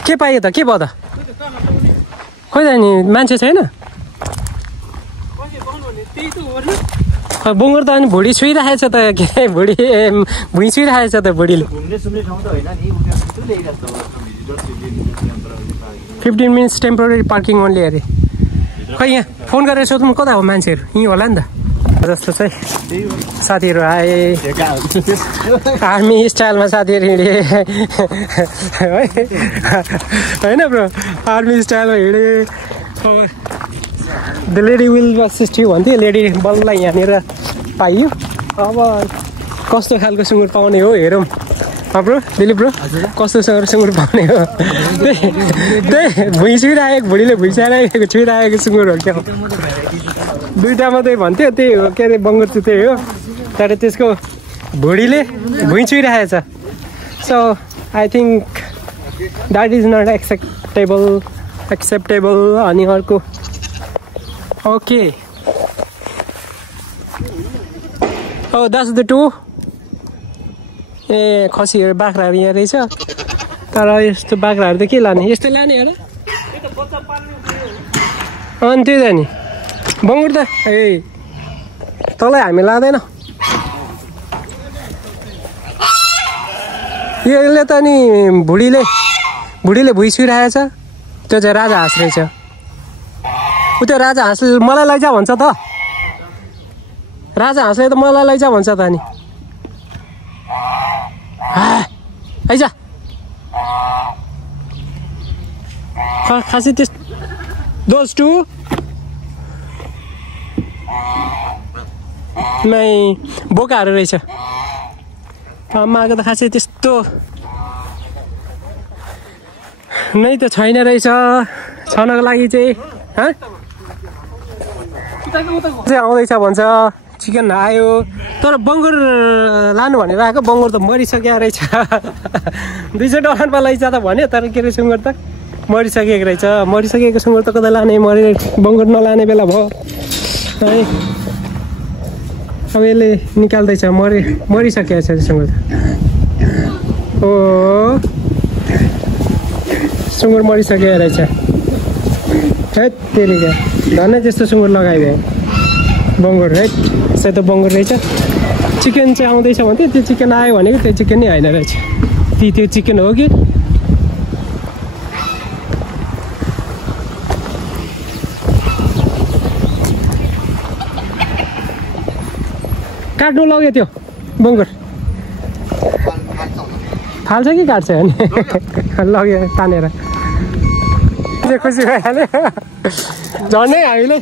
के पायो त के भयो त खोइ त नि मान्छे छैन बुङ्गुर त अनि भुँडी छुइरहेको छ त के अरे भुइँ छुइरहेको छ त बुढीले 15 minutes टेम्पोररी पार्किङ ओन्ली अरे खै यहाँ फोन गरेर सोध्नु कता हो मान्छेहरू यहीँ होला नि त जस्तो चाहिँ साथीहरू आए आर्मी स्टाइलमा साथीहरू हिँडे होइन ब्रो आर्मी स्टाइलमा हिँडे the lady will assist you भन्थ्यो लेडी बललाई यहाँनिर पाइयो अब कस्तो खालको सुँगुर पाउने हो हेरौँ ब्रो दिलीप ब्रो कस्तो सुँगुर पाउने हो त्यही भुइँ छुइरहेको भुँडीले भुइँ छुइरहेको सुँगुर हो क्या दुईवटा मात्रै भन्थ्यो त्यही हो के अरे बङ्गुर चाहिँ त्यही हो तर त्यसको भुँडीले भुइँ छुइरहेको छ so I think that is not acceptable अनि अर्को ओके ओ द्याट्स द टु ए खसीहरू बाख्राहरू यहाँ रहेछ तर यस्तो बाख्राहरू त के लाने यस्तो लाने होला अनि त्यही त नि बङ्गुर त ए तँलाई हामी लाँदैन यसले त नि भुँडीले भुइँ छुइरहेको छ त्यो चाहिँ राजा हाँस रहेछ ऊ त्यो राजा हाँसले मलाई लैजा भन्छ त राजा हाँसले त मलाई लैजा भन्छ त नि आइजा खासै त्यस दोज टु नै बोकाहरू रहेछ आमाको त खासै त्यस्तो नै त छैन रहेछ छनको लागि चाहिँ आउँदैछ भन्छ चिकन आयो तर बङ्गुर लानु भनेर आएको बङ्गुर त मरिसकेको रहेछ $200 लैजाँदा भन्यो तर के अरे सुँगुर त मरिसकेको रहेछ मरिसकेको सुँगुर त कता लाने बङ्गुर नलाने बेला भयो है अब यसले निकाल्दैछ मरिसकेको छ सुँगुर ओ सुँगुर मरिसकेको रहेछ है तेरिका धनै त्यस्तो सुँगुर लगाइदियो बङ्गुर है यसै त बङ्गुर रहेछ चिकन चाहिँ आउँदैछ भन्थ्यो त्यो चिकन आयो भनेको त्यो चिकन नै होइन रहेछ त्यो चिकन हो कि काट्नु लग्यो त्यो बङ्गुर फाल्छ कि काट्छ अनि लग्यो तानेर खुसी भइहाल्यो झन्डै हामीले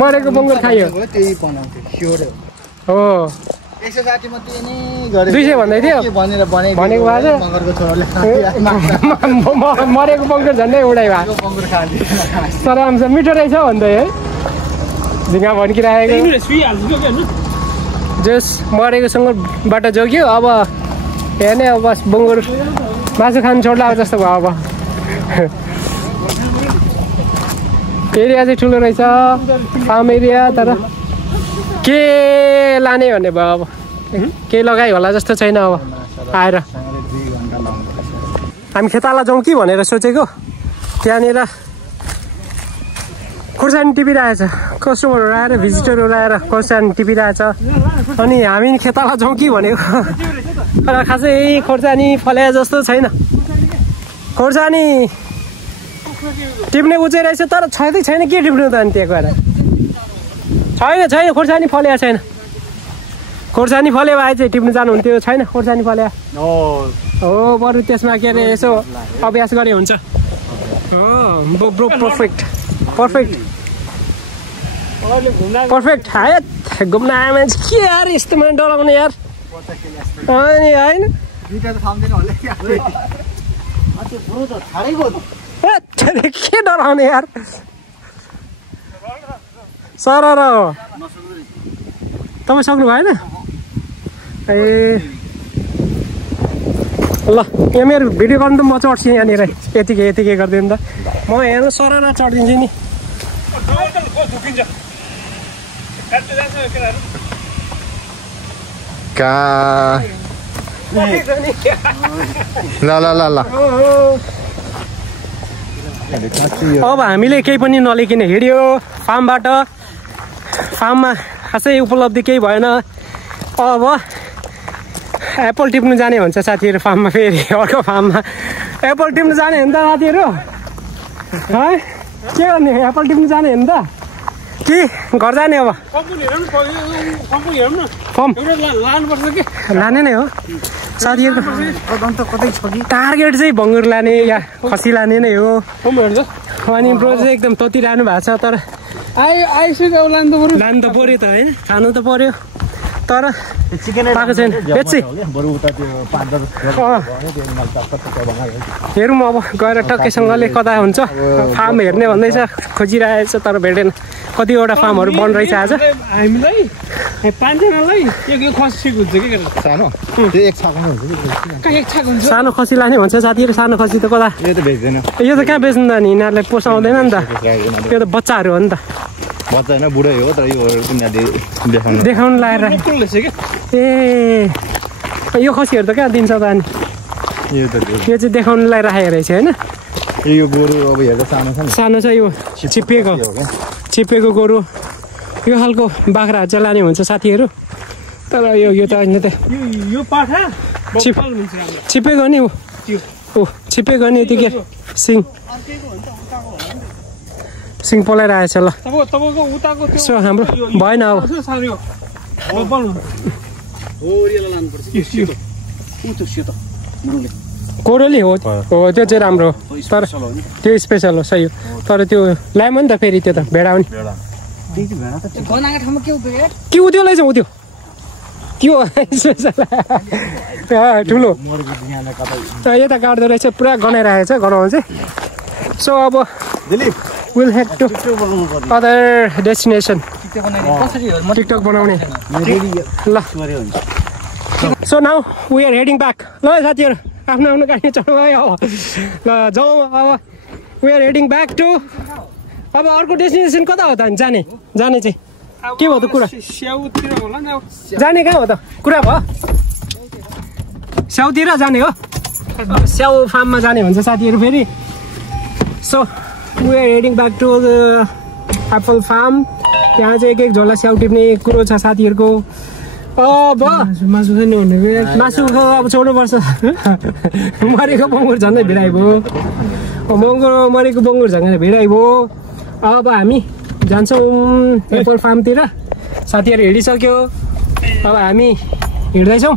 मरेको बङ्गुर खायो हो 200 भन्दै थियो भनेको आज मरेको बङ्गुर झन्डै उडाइ भयो तर आउँछ मिठो रहेछ भन्दै है झिङ्गा भन्किराखेको जस मरेकोसँगबाट जोग्यो अब हेर्ने अब बस बङ्गुर मासु खानु छोड्ला जस्तो भयो अब एरिया चाहिँ ठुलो रहेछ फार्म एरिया तर के लाने भन्ने भयो अब केही लगाइ होला जस्तो छैन अब आएर हामी खेताला जाउँ कि भनेर सोचेको त्यहाँनिर खोर्सानी टिपिरहेछ कस्टमरहरू आएर भिजिटरहरू आएर खोर्सानी टिपिरहेछ अनि हामी खेताला जाउँ कि भनेको तर खासै खोर्सानी फल्या जस्तो छैन खोर्सानी टिप्ने उचाइ रहेछ तर छँदै छैन के टिप्नु त अनि त्यहाँ गएर छैन खोर्सानी फल्या छैन खोर्सानी फले भए चाहिँ टिप्नु जानुहुन्थ्यो छैन खोर्सानी फल्या हो बरु त्यसमा के अरे यसो अभ्यास गरे हुन्छ पर्फेक्ट हाय घुम्न आयो मान्छे के यार यस्तोमा डराउने यार अनि होइन के डराउने यार सर र तपाईँ सक्नु भएन ए ल यहाँ मेरो भिडियो गर्नु त म चढ्छु यहाँनिर यतिकै गरिदिनु त म हेर्नु सरर चढिदिन्छु नि ल अब हामीले केही पनि नलिकन हिँड्यो फार्ममा खासै उपलब्धि केही भएन अब एप्पल टिप्नु जाने भन्छ साथीहरू फार्ममा फेरि अर्को फार्ममा एप्पल टिप्नु जाने हो नि त साथीहरू है के गर्ने एप्पल टिप्नु जाने हो नि त कि घर जाने अब लाने नै हो साथीहरू टार्गेट चाहिँ भङ्गुर लाने या खसी लाने नै हो अनि ब्रो चाहिँ एकदम ततिरहनु भएको छ तर लानु त पर्यो त होइन खानु त पर्यो तर पाएको छैन हेरौँ अब गएर टक्कैसँगले कता हुन्छ फार्म हेर्ने भन्दैछ खोजिरहेछ तर भेटेन कतिवटा फार्महरू बन्द रहेछ आज हामीलाई 5 जनालाई एक खसी हुन्छ के सानो खसी लाने भन्छ साथीहरू सानो खसी त कता यो त कहाँ बेच्नु त नि यिनीहरूलाई पोसाउँदैन नि त त्यो त बच्चाहरू हो नि त बच्चा होइन बुढै हो तर यो देखाउनु लगाएर ए यो खसीहरू त कहाँ दिन्छ त अनि यो चाहिँ देखाउनु लागि राखेको रहेछ होइन यो गोरु अब हेर्दा सानो छ यो छिप्पेको गोरु यो खालको बाख्राहरू चाहिँ लाने हुन्छ साथीहरू तर यो त होइन त छिप्पेको नि छिप्पेको नि यति के सिङ पलाइरहेछ ल सो हाम्रो भएन अब कोरोली हो त्यो चाहिँ राम्रो तर त्यो स्पेसल हो सही हो तर त्यो ल्यायो नि त फेरि त्यो त भेडा हो नि के उद्यो लैछ उद्यो त्यो ठुलो यता काट्दो रहेछ पुरा गनाइरहेको छ गनाउनु चाहिँ सो अब we'll head to other destination TikTok बनाउने ल so now we are heading back ल साथीहरू आफ्नो गाडी चढ्नु भयो ल जाउँ अब we are heading back to अब अर्को डेस्टिनेसन कता हो त जाने चाहिँ के भयो त कुरा जाने कहाँ हो त कुरा भयो स्याउतिर जाने हो स्याउ फार्ममा जाने भन्छ साथीहरू फेरि so we are heading back to the apple farm त्यहाँ चाहिँ एक झोला स्याउ टिप्ने कुरो छ साथीहरूको अब मासु अब छोड्नुपर्छ मरेको बङ्गुर झन्डै भिराइ भयो मरेको बङ्गुर झन्डै भिराइ भयो अब हामी जान्छौँ एप्पल फार्मतिर साथीहरू हिँडिसक्यो अब हामी हिँड्दैछौँ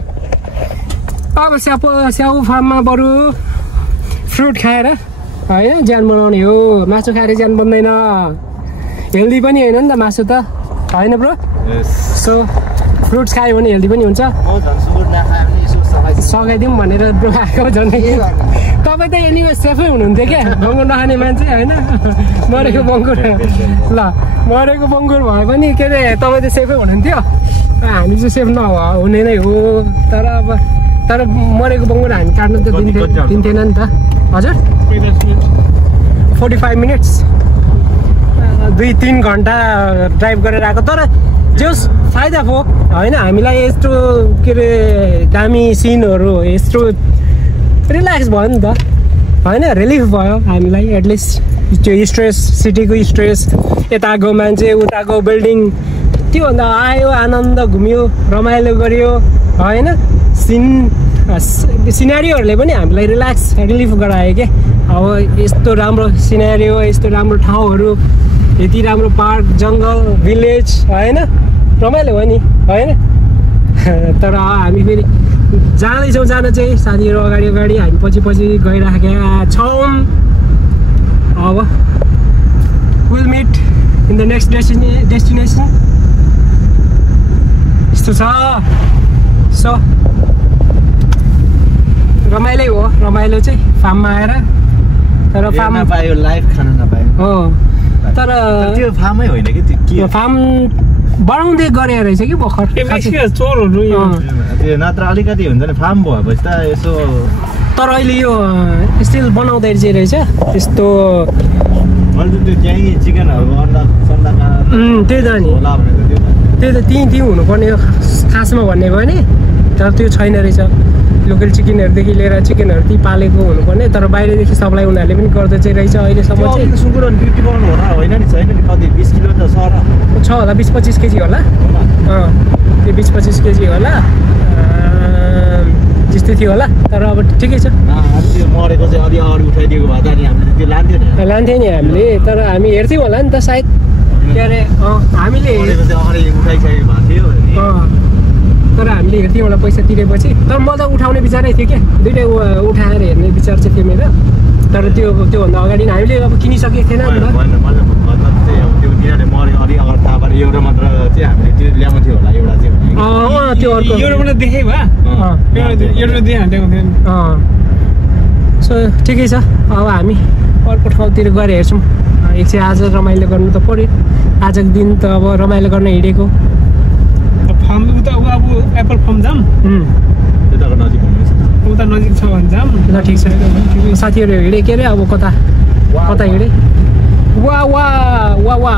अब स्याउ फार्ममा बरु फ्रुट खाएर होइन ज्यान बनाउने हो मासु खाएर ज्यान बन्दैन हेल्दी पनि होइन नि त मासु त होइन ब्रो सो फ्रुट्स खायो भने हेल्दी पनि हुन्छ सघाइदिउँ भनेर आएको झन् तपाईँ त एनिवे सेफै हुनुहुन्थ्यो क्या बङ्गुर नखाने मान्छे होइन मरेको बङ्गुर ल मरेको बङ्गुर भए पनि के अरे तपाईँ त सेफै हुनुहुन्थ्यो हामी चाहिँ सेफ हुने नै हो तर मरेको बङ्गुर हामी काट्नु त दिन्थेन नि त हजुर 45 मिनट्स 2-3 घन्टा ड्राइभ गरेर आएको तर जस फाइदा भयो होइन हामीलाई यस्तो के अरे दामी सिनहरू यस्तो रिल्याक्स भयो नि त होइन रिलिफ भयो हामीलाई एटलिस्ट त्यो स्ट्रेस सिटीको स्ट्रेस यताको मान्छे उताको बिल्डिङ त्योभन्दा आयो आनन्द घुम्यो रमाइलो गर्यो होइन सिनेरियोहरूले पनि हामीलाई रिल्याक्स रिलिफ गरायो क्या अब यस्तो राम्रो सिनेरियो यस्तो राम्रो ठाउँहरू यति राम्रो पार्क जङ्गल भिलेज होइन रमाइलो हो नि होइन तर हामी फेरि जाँदैछौँ जान चाहिँ साथीहरू अगाडि हामी पछि गइराखेका छौँ अब will meet in the next destination यस्तो छ सो रमाइलो हो रमाइलो चाहिँ फार्ममा आएर तर फार्ममा पायो लाइफ खान नपायो हो तर त्यो फार्मै होइन कि त्यो फार्म बढाउँदै गरे रहेछ कि भर्खर चोरहरू त्यो नत्र अलिकति हुन्छ नि फार्म भएपछि त यसो तर अहिले यो स्टिल बनाउँदै चाहिँ रहेछ त्यस्तो मैले त्यो त्यहीँ चिकनहरूको अन्डा त्यही त नि त्यही त त्यहीँ हुनुपर्ने खासमा भन्ने भयो नि तर त्यो छैन रहेछ लोकल चिकनहरूदेखि लिएर चिकनहरू त्यही पालेको हुनुपर्ने तर बाहिरदेखि सप्लाई उनीहरूले पनि गर्दै चाहिँ रहेछ अहिलेसम्म चाहिँ सुँगुर बिक्री गर्नु होला होइन नि छैन नि कति 20 किलो त छ होला 20-25 केजी होला त्यो 20-25 केजी होला त्यस्तै थियो होला तर अब ठिकै छ त्यो मरेको चाहिँ अलि अगाडि उठाइदिएको भए त नि हामीले त्यो लान्थ्यो नि हामीले तर हामी हेर्थ्यौँ होला नि त सायद के अरे हामीले अगाडि उठाइसकेको भएको थियो तर हामीले हेर्थ्यौँ होला पैसा तिरेपछि तर म त उठाउने विचारै थियो क्या दुइटै उठाएर हेर्ने विचार चाहिँ थियो मेरो तर त्योभन्दा अगाडि हामीले अब किनिसकेको थिएन नि एउटा मात्र चाहिँ हामीले त्यो ल्याएको थियो होला एउटा चाहिँ त्यो अर्को एउटा मात्र देखेँ भए एउटा दिइहाल्थ्यो सो ठिकै छ अब हामी अर्को ठाउँतिर गएर हेर्छौँ एकछिन आज रमाइलो गर्नु त पऱ्यो आजको दिन त अब रमाइलो गर्न हिँडेको फार्म उता अब एप्पल फार्म जाम उता नजिक छ भने जाम ल ठिक छ साथीहरू हिँडे के अरे अब कता हिँडे वा वा वा वा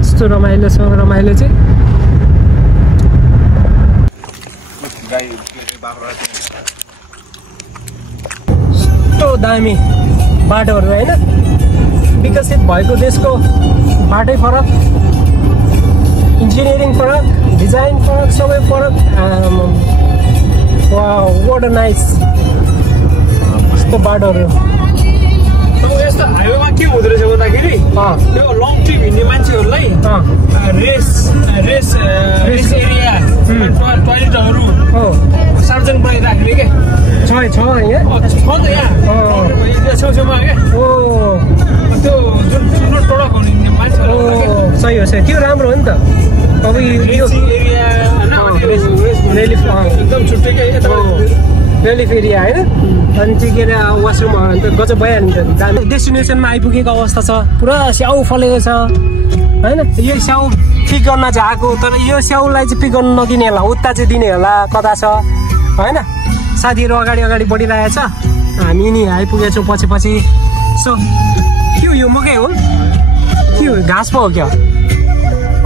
यस्तो रमाइलो छ रमाइलो चाहिँ यस्तो दामी बाटोहरू होइन विकसित भएको देशको बाटै फरक इन्जिनियरिङ फरक डिजाइन फरक सबै फरक वाट अ नाइस यस्तो बाटोहरू यस्तो हाइवेमा के हुँदो रहेछ भन्दाखेरि त्यो लङ ट्रिप हिँड्ने मान्छेहरूलाई रेस एरिया टोइलेटहरू सार्वजनिक बनाइराख्ने क्या छ यहाँ छ त यहाँ छेउछेउमा क्या त्यो जुन ठुलो टोडकहरू हिँड्ने मान्छेहरू सही हो त्यो राम्रो हो नि त अब यो एरिया एकदम छुट्टै रिलिफ एरिया होइन अनि त्यो के अरे वासरुमहरू अन्त गजब भइहाल्यो नि त डेस्टिनेसनमा आइपुगेको अवस्था छ पुरा स्याउ फलेको छ होइन यो स्याउ पिक गर्न चाहेको तर यो स्याउलाई चाहिँ पिक गर्नु नदिने होला उता चाहिँ दिने होला कता छ होइन साथीहरू अगाडि बढिरहेको छ हामी नि आइपुगेको छौँ पछि सो के हो यो मकै हो के हो घाँस पो हो क्या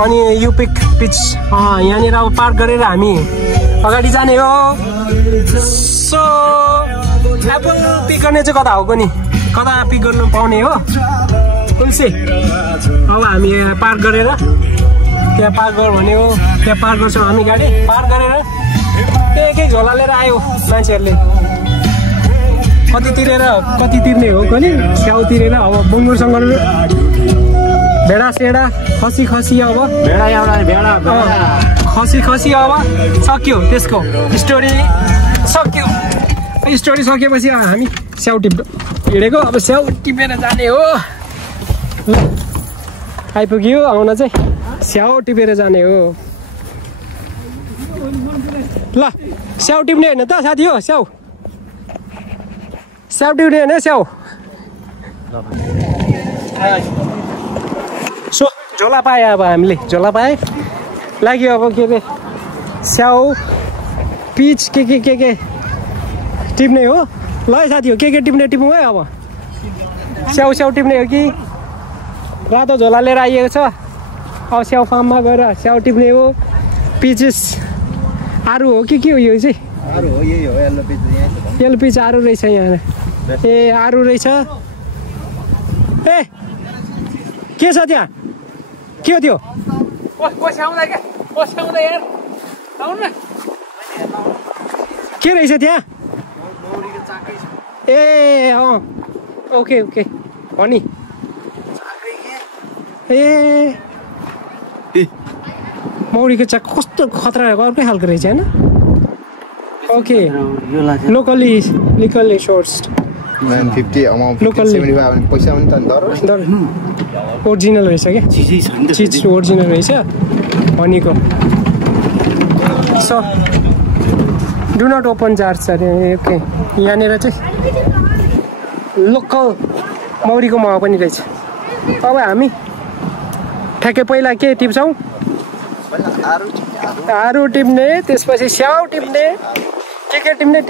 अनि यो पिच यहाँनिर अब पार्क गरेर हामी अगाडि जाने हो सो एप्पल पिक गर्ने चाहिँ कता हो नि कता पिक गर्नु पाउने हो कुल्से अब हामी पार्क गरेर त्यहाँ पार्क गर भने हो त्यहाँ पार्क गर्छौँ हामी गाडी पार्क गरेर एक झोला लिएर आयो मान्छेहरूले कति तिर्ने हो नि स्याउ तिरेर अब बङ्गुरसँग भेडा सेडा खसी अब खसी अब सक्यो त्यसको स्टोरी सकेपछि हामी स्याउ हिँडेको अब स्याउ टिपेर जाने हो आइपुग्यो आउन चाहिँ स्याउ टिपेर जाने हो ल स्याउ टिप्ने होइन त साथी हो स्याउ टिप्ने होइन स्याउ सो झोला पाएँ अब हामीले झोला पाएँ लाग्यो अब के अरे स्याउ पिच के टिप्ने हो ल साथी हो के टिप्ने टिपौँ है अब स्याउ टिप्ने हो कि रातो झोला लिएर आइएको छ अब स्याउ फार्ममा गएर स्याउ टिप्ने हो पिचेस आरु हो कि के हो यो चाहिँ आरु हो यही हो येलो पिच आरु रहेछ यहाँ ए आरु रहेछ ए के छ त्यहाँ के हो त्यो के रहेछ त्यहाँ ए अँ ओके हो नि ए मौरीको चाक कस्तो खतरा अर्कै खालको रहेछ होइन okay locally source 50 amount locally पैसा पनि त ओरिजिनल रहेछ क्या चिज ओरिजिनल रहेछ हनीको so do not open jars अरे ओके यहाँनिर चाहिँ लोकल मौरीको मह पनि रहेछ अब हामी ठ्याक्कै पहिला के टिप्छौँ आरु टिप्ने त्यसपछि स्याउ टिप्ने के टिप्ने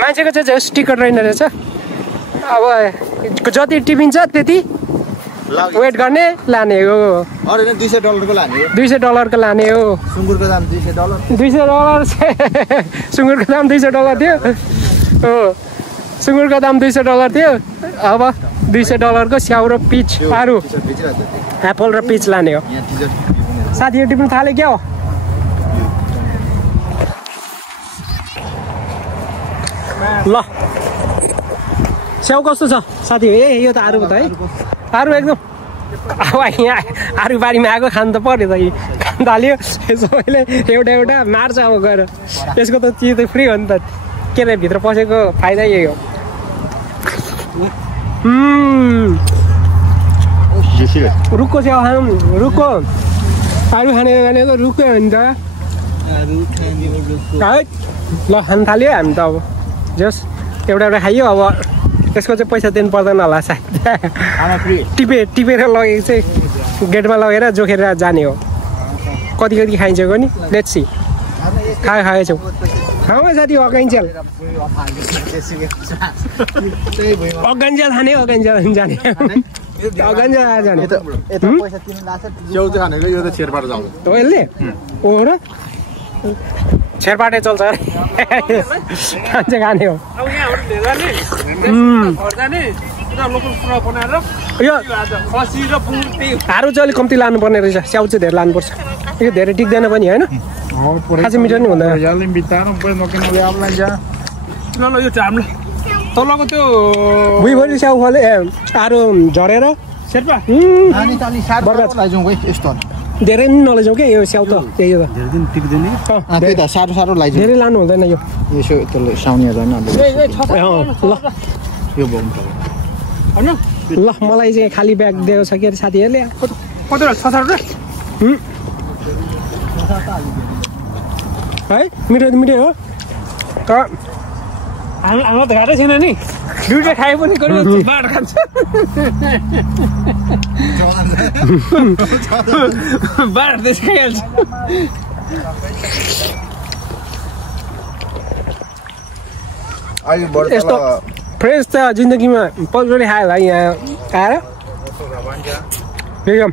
मान्छेको चाहिँ जस्ट टिकट रहेन रहेछ अब जति टिपिन्छ त्यति वेट गर्ने लाने हो अरे $200 लाने हो $200 लाने हो सुँगुरको दाम $200 सुँगुरको दाम $200 थियो हो सुँगुरको दाम $200 थियो अब $200 को स्याउ र पिच आरु एप्पल र पिच लाने हो साथीहरू टिप्नु थाले क्या हो ल स्याउ कस्तो छ साथी ए यो त आरु हो त है आरु एकदम अब यहाँ आरु बारीमा आएको खानु त पर्यो त खानु थाल्यो सबैले एउटा मार्छ अब गएर यसको त चिज त फ्री हो नि त के अरे भित्र पसेको फाइदा यही हो रुखको स्याउ खानु रुखको आरु खाने भनेको रुखकै हो नि त है ल खानु थाल्यो हामी त अब जस एउटा खाइयो अब त्यसको चाहिँ पैसा दिनु पर्दैन होला सायद टिपेर लगेको चाहिँ गेटमा लगेर जोखेर जाने हो कति खाइन्छ नि लेट्स सी खाएछौ खाऊ साथी अगाइन्जेल खाने अगाइन्जेल जाने जाने हो यसले ओ र छेरपाटे चल्छ खान्छ खाने हो यो आरु चाहिँ अलिक कम्ती लानुपर्ने रहेछ स्याउ चाहिँ धेरै लानुपर्छ यो धेरै टिक्दैन पनि होइन खासै मिठो नि हुँदैन तलको त्यो भुइँभरि स्याउ फले आरु झरेर धेरै नि नलैजाउँ क्या यो स्याउ त त्यही हो त साह्रो धेरै लानु हुँदैन यो यसो त्यसले साउने ल मलाई चाहिँ खाली ब्याग दिएको छ के अरे साथीहरूले है मिठो हो हाम्रो त घाटै छैन नि दुईटा खाए पनि बाँड खान्छ बाँड त्यसै खाइहाल्छ यस्तो फ्रेस त जिन्दगीमा पहिलोचोटि खायो होला यहाँ आएर एकदम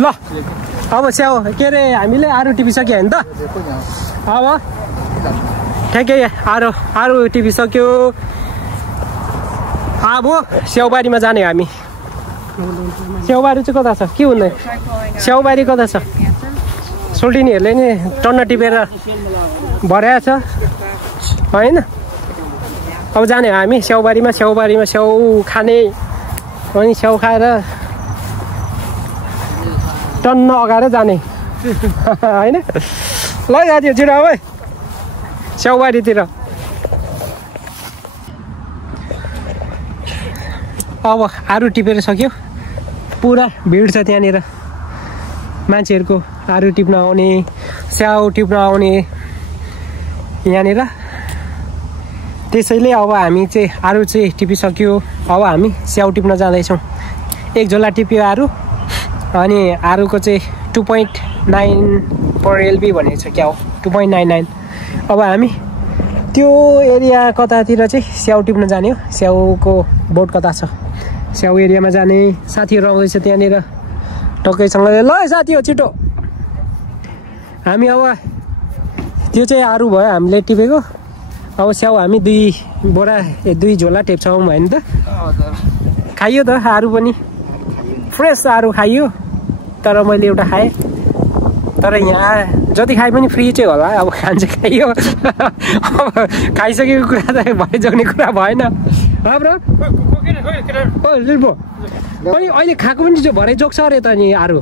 ल अब स्याउ के अरे हामीले आरु टिपिसक्यो होइन त अब ठ्याक्कै आरु टिपिसक्यो अब स्याउबारीमा जाने हामी स्याउबारी चाहिँ कता छ के हुँदैन स्याउबारी कता छ सोल्टिनीहरूले नि टन्न टिपेर भर्या छ होइन अब जाने हामी स्याउबारीमा स्याउ खाने अनि स्याउ खाएर टन्न अगाएर जाने होइन ल जाति छिटो अब स्याउबारीतिर अब आरु टिपेर सक्यो पुरा भिड छ त्यहाँनिर मान्छेहरूको आरु टिप्न आउने स्याउ टिप्न आउने यहाँनिर। त्यसैले अब हामी चाहिँ आरु चाहिँ टिपिसक्यो। अब हामी स्याउ टिप्न जाँदैछौँ। एक झोला टिप्यो आरु अनि आरुको चाहिँ 2.9 पर एलबी भनेको छ क्या हो 2.99। अब हामी त्यो एरिया कतातिर चाहिँ स्याउ टिप्न जाने हो। स्याउको बोट कता छ स्याउ एरियामा जाने साथीहरू आउँदैछ त्यहाँनिर टक्कैसँग। ल साथी हो छिटो। हामी अब त्यो चाहिँ आरु भयो हामीले टिपेको। अब स्याउ हामी 2 झोला टिप्छौँ भयो नि त। खाइयो त आरु पनि फ्रेस आरु खाइयो। तर मैले एउटा खाएँ। तर यहाँ जति खाए पनि फ्री चाहिँ होला। अब खान्छ खाइयो। अब खाइसकेको कुरा त भइसक्ने कुरा भएन। ब्रो अनि अहिले खाएको पनि भरे जोग्छ अरे त नि आरु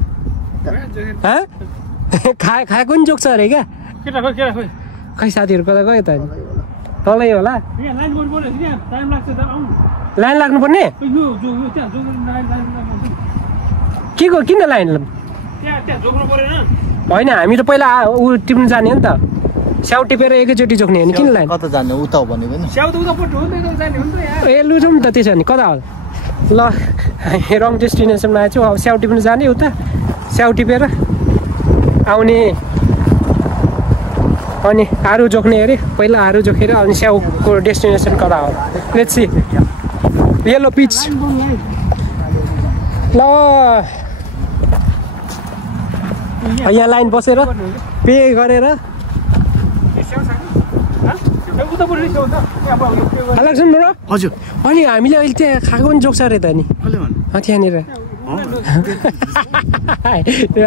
खाएको पनि जोग्छ अरे क्या। खै साथीहरू कता गयो त नि तलै होला। लाइन लाग्नुपर्ने के को किन लाइन होइन हामी त पहिला ऊ टिप्नु जाने हो नि त। स्याउ टिपेर एकैचोटि जोग्ने होइन किन लाइन कता जाने उता हो भनेको नि। ए लु जाउँ नि त त्यसो भने कता होला। ल हामी रङ डेस्टिनेसनमा आएछौँ। अब स्याउ टिप्नु जाने उता स्याउ टिपेर आउने अनि आरु जोग्ने अरे। पहिला आरु जोखेर अनि स्याउको डेस्टिनेसन कता होला। Let's see yellow pitch. ल यहाँ लाइन बसेर पे गरेर हजुर। अनि हामीले अहिले त्यहाँ खाएको पनि जोग्छ अरे त नि त्यहाँनिर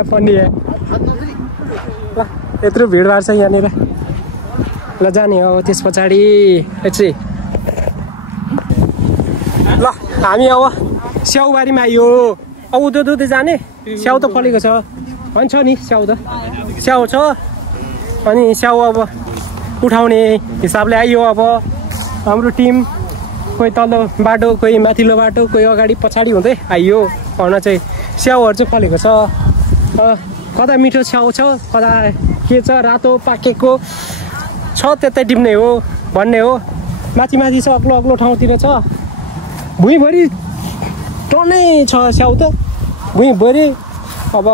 पनि। ल यत्रो भिडभाड छ यहाँनिर। ल जाने हो त्यस पछाडि एकछिन। ल हामी अब स्याउबारीमा आइयो। अब उधर जाने स्याउ त फलेको छ अनि छ नि स्याउ त स्याउ छ। अनि स्याउ अब उठाउने हिसाबले आइयो। अब हाम्रो टिम कोही तल्लो बाटो कोही माथिल्लो बाटो कोही अगाडि पछाडि हुँदै आइयो। भन चाहिँ स्याउहरू चाहिँ फलेको छ। कता मिठो स्याउ छ कता के छ रातो पाकेको छ त्यतै टिप्ने हो भन्ने हो। माथि माथि छ अग्लो अग्लो ठाउँतिर छ। भुइँभरि टनै छ स्याउ त भुइँभरि। अब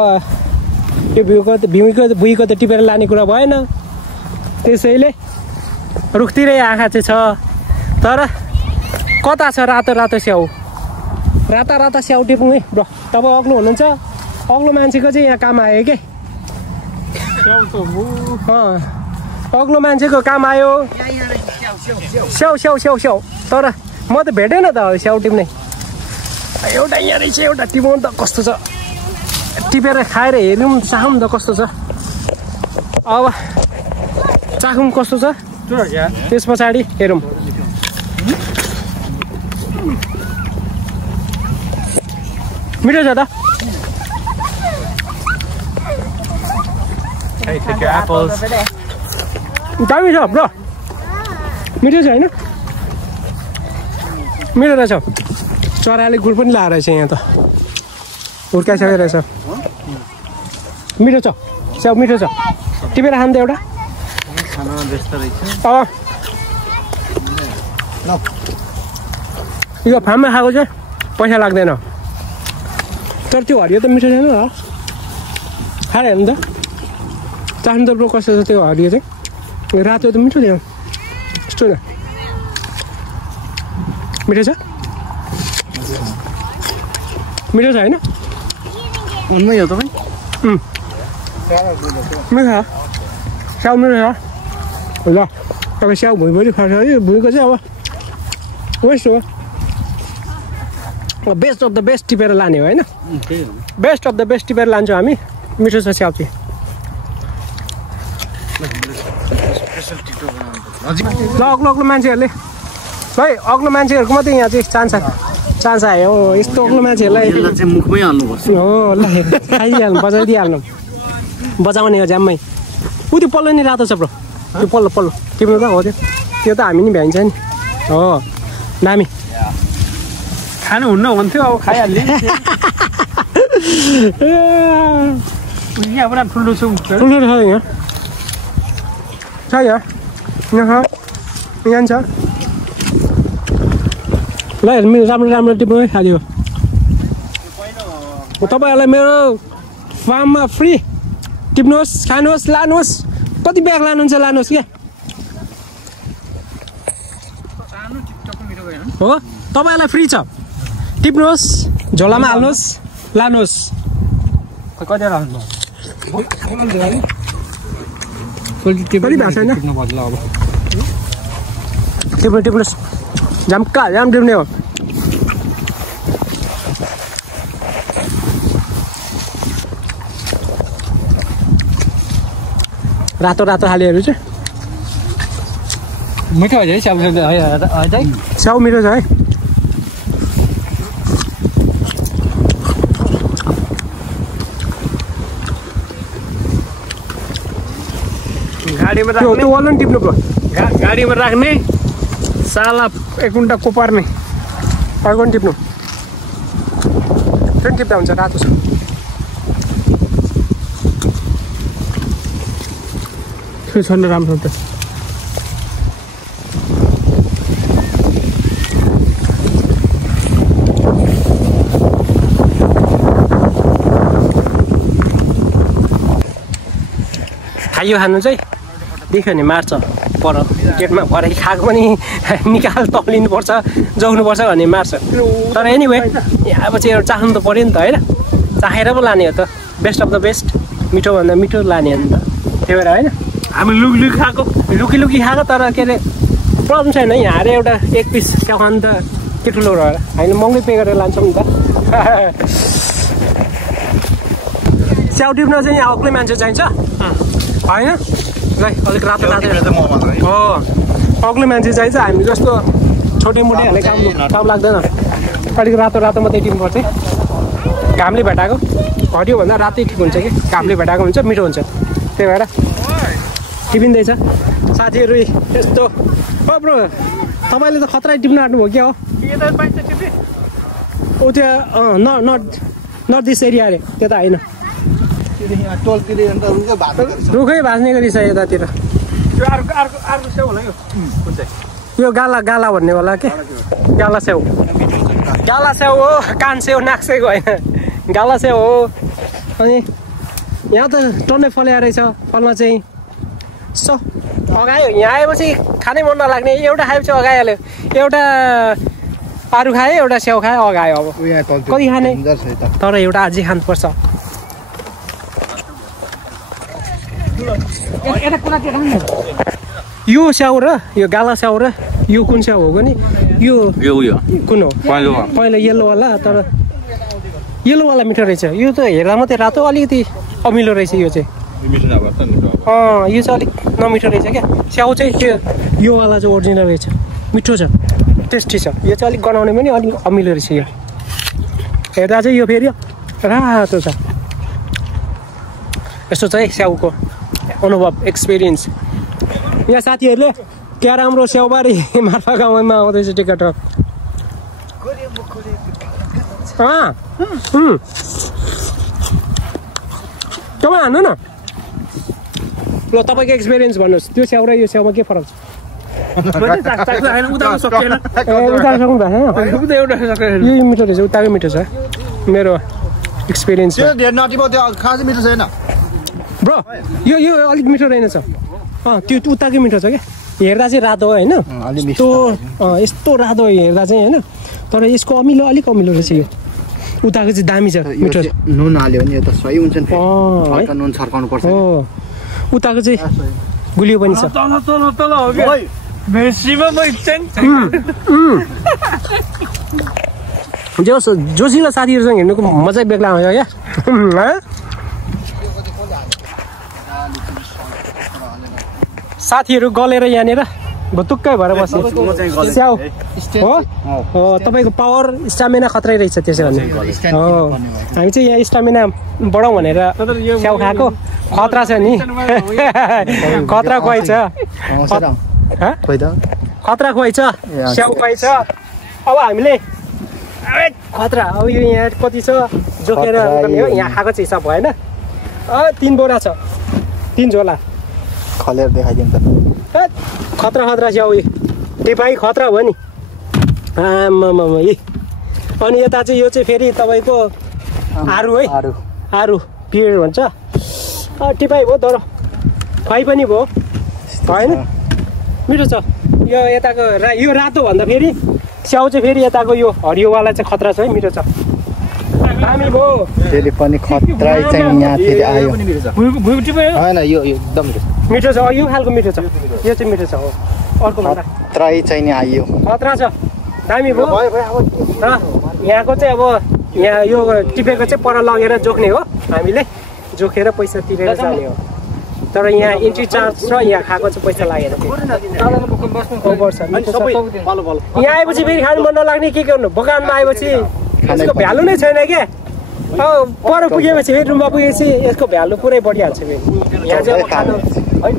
त्यो भुइँको त टिपेर लाने कुरा भएन। त्यसैले रुखतिरै आँखा चाहिँ छ। तर कता छ रातो रातो स्याउ राता स्याउ टिप्नु है ब्रो। तब अग्लो हुनुहुन्छ अग्लो मान्छेको चाहिँ यहाँ काम आयो के। अग्लो मान्छेको काम आयो। स्याउ स्याउ स्याउ स्याउ तर म त भेटेन त स्याउ टिप्ने। एउटा यहाँ रहेछ एउटा टिपाउनु त कस्तो छ। टिपेर खाएर हेर्नु चाखौँ त कस्तो छ। अब चाखौँ कस्तो छ त्यस पछाडि हेरौँ। मिठो छ त। दामी छ ब्रो मिठो छ होइन। मिठो रहेछ। चराले गुड पनि लाएर रहेछ यहाँ त हुर्काइसकेको रहेछ। मिठो छ स्याउ मिठो छ। टिपेर खानु त एउटा। यो फार्ममा खाएको चाहिँ पैसा लाग्दैन। तर त्यो हरियो त मिठो छैन होला। खाएर हेर्नु त चाख्नु त ब्रो कस्तो छ त्यो हरियो चाहिँ। रातो त मिठो थियो यस्तो न मिठो छ। मिठो छ होइन। उन्मै हो तपाईँ। मिठो छ स्याउ मिठो छ। ल अब स्याउ भुइँभरि खान्छ है। भुइँको चाहिँ अब वेस्ट हो। बेस्ट अफ द बेस्ट टिपेर लाने हो होइन। बेस्ट अफ द बेस्ट टिपेर लान्छौँ हामी। मिठो छ स्याउ चाहिँ। ल अग्लो अग्लो मान्छेहरूले है अग्लो मान्छेहरूको मात्रै यहाँ चाहिँ चान्स आयो। यस्तो अग्लो मान्छेहरूलाई मुखमै हाल्नुपर्छ हो। ल खाइदिइहाल्नु बजाइदिइहाल्नु बजाउने हो ज्याम्मै। ऊ त्यो पल्लो नि रातो छ ब्रो। त्यो पल्लो टिप्नु त हो त्यो त हामी नि भ्याइन्छ नि हो। दामी खानु हुन्न भन्थ्यो अब खाइहाल्ने। यहाँ पुरा ठुलो छ ठुलो छ यहाँ छ यहाँ यहाँ छ ल मेरो राम्रो राम्रो टिप्नु खालियो तपाईँहरूलाई मेरो फार्ममा फ्री टिप्नुहोस् खानुहोस् लानुहोस् कति ब्याग लानुहुन्छ लानुहोस् क्या हो तपाईँहरूलाई फ्री छ टिप्नुहोस् झोलामा हाल्नुहोस् लानुहोस् कति राख्नु टिप्नुहोस् झम्का झ्याम टिप्ने हो रातो रातो खालेहरू चाहिँ मिठो हो है स्याउ मिठो छ है गाडीमा राख्ने वालन टिप्नु पर्यो गाडीमा राख्ने साला एक घन्टा कोपार्ने अर्को पनि टिप्नु फेरि टिप्दा हुन्छ रातो छ छन् राम्रो त खायो खानु चाहिँ देख्यो भने मार्छ पर पेटमा भरे खाएको पनि निकाल तलिनुपर्छ जोग्नुपर्छ भन्ने मार्छ तर एनिवे अब चाहिँ एउटा चाख्नु त पऱ्यो नि त होइन चाखेर पो लाने हो त बेस्ट अफ द बेस्ट मिठोभन्दा मिठो लाने हो नि त त्यही भएर होइन हामी लुकी खाएको तर के अरे प्रब्लम छैन यहाँ हारे एउटा एक पिस स्याउ खानु त के ठुलो रहेर होइन महँगै पे गरेर लान्छौँ नि त स्याउ टिप्न चाहिँ यहाँ अग्लै मान्छे चाहिन्छ होइन ल अलिक रातो रातो हो अग्लो मान्छे चाहिन्छ हामी जस्तो छोटे मोटे हाल्ने काम लाग्दैन अलिक रातो रातो मात्रै टिप्नुपर्छ घामले भेटाएको हरियो भन्दा रातै ठिक हुन्छ कि घामले भेटाएको हुन्छ मिठो हुन्छ त्यही भएर टिपिँदैछ साथीहरू यस्तो हो ब्रो तपाईँले त खतरा टिप्न आँट्नुभयो क्या हो ओ त्यहाँ नर्थ इस्ट एरिया अरे त्यता होइन रुखै भाँच्ने गरी छ यतातिर यो गाला भन्ने होला के गाला स्याउ हो कान स्याउ नाक स्याउ होइन गाला स्याउ हो अनि यहाँ त टन्नै फल्याएर रहेछ फलमा चाहिँ सो अगायो यहाँ आएपछि खानै मन नलाग्ने एउटा खाएपछि अगाइहाल्यो एउटा आरू खाएँ एउटा स्याउ खाएँ अगायो अब कति खाने तर एउटा अझै खानुपर्छ यो स्याउ र यो गाला स्याउ र यो कुन स्याउ हो नि यो कुन हो पहिला येल्लोवाला तर येल्लोवाला मिठो रहेछ यो त हेर्दा मात्रै रातो अलिकति अमिलो रहेछ यो चाहिँ यो चाहिँ अलिक नमिठो रहेछ क्या स्याउ चाहिँ त्यो योवाला चाहिँ ओरिजिनल रहेछ मिठो छ टेस्टी छ यो चाहिँ अलिक गनाउने पनि अलिक अमिलो रहेछ यो हेर्दा चाहिँ यो फेरि रातो छ यस्तो चाहिँ स्याउको अनुभव एक्सपिरियन्स यहाँ साथीहरूले क्या राम्रो स्याउबारी मार्फा गाउँमा आउँदैछ टिकट तपाईँ हान्नु न ल तपाईँको एक्सपिरियन्स भन्नुहोस् त्यो स्याउ र यो स्याउमा के फरक छ यही मिठो रहेछ उताकै मिठो छ मेरो एक्सपिरियन्स ब्रो यो अलिक मिठो रहेनछ त्यो उताकै मिठो छ क्या हेर्दा चाहिँ रातो हो होइन यस्तो रातो हेर्दा चाहिँ होइन तर यसको अलिक अमिलो रहेछ यो उताको चाहिँ दामी छ मिठो नुन हाल्यो भने त सही हुन्छ नि नुन छर्काउनु पर्छ उताको चाहिँ गुलियो पनि छ जोसिलो साथीहरूसँग हिँड्नुको मजै बेग्ला आउँछ क्या साथीहरू गलेर यहाँनिर भुतुक्कै भएर बस्यो स्याउ हो तपाईँको पावर स्टामिना खतरै रहेछ त्यसो भने हो हामी चाहिँ यहाँ स्टामिना बढाउँ भनेर स्याउ खाएको खतरा छ नि खतरा खुवाइ छ खतरा खुवाइ छ स्याउ खुवाइ छ अब हामीले खतरा अब यो यहाँ कति छ जोखेर यहाँ खाएको चाहिँ हिसाब भएन 3 बोरा छ 3 झोला खलेर देखाइदिउँ त खतरा खतरा स्याउ टिपाई खतरा हो नि आमामा अनि यता चाहिँ यो चाहिँ फेरि तपाईँको आरु है आरु पिड भन्छ टिपाई भयो तर खुवाई पनि भयो होइन मिठो छ यो यताको यो रातो भन्दा फेरि स्याउ चाहिँ फेरि यताको यो हरियोवाला चाहिँ खतरा छ है मिठो छ दामी भयो फेरि पनि खतरा चाहिँ यहाँ फेरि आयो होइन यो एकदम मिठो छ यो खालको मिठो छ यो चाहिँ मिठो छ हो अर्को भन्दा खतरा चाहिँ नि आयो खतरा छ दामी भयो र यहाँको चाहिँ अब यहाँ यो टिपेको चाहिँ पर लगेर जोख्ने हो हामीले जोखेर पैसा तिरेर जाने हो तर यहाँ इन्ट्री चार्ज र यहाँ खाएको चाहिँ पैसा लागेर यहाँ आएपछि फेरि खानु मन नलाग्ने के गर्नु दोकानमा आएपछि यसको भ्यालु नै छैन क्या पर पुगेपछि फेरि रुममा पुगेपछि यसको भ्यालु पुरै बढिहाल्छ फेरि यहाँ चाहिँ खानु होइन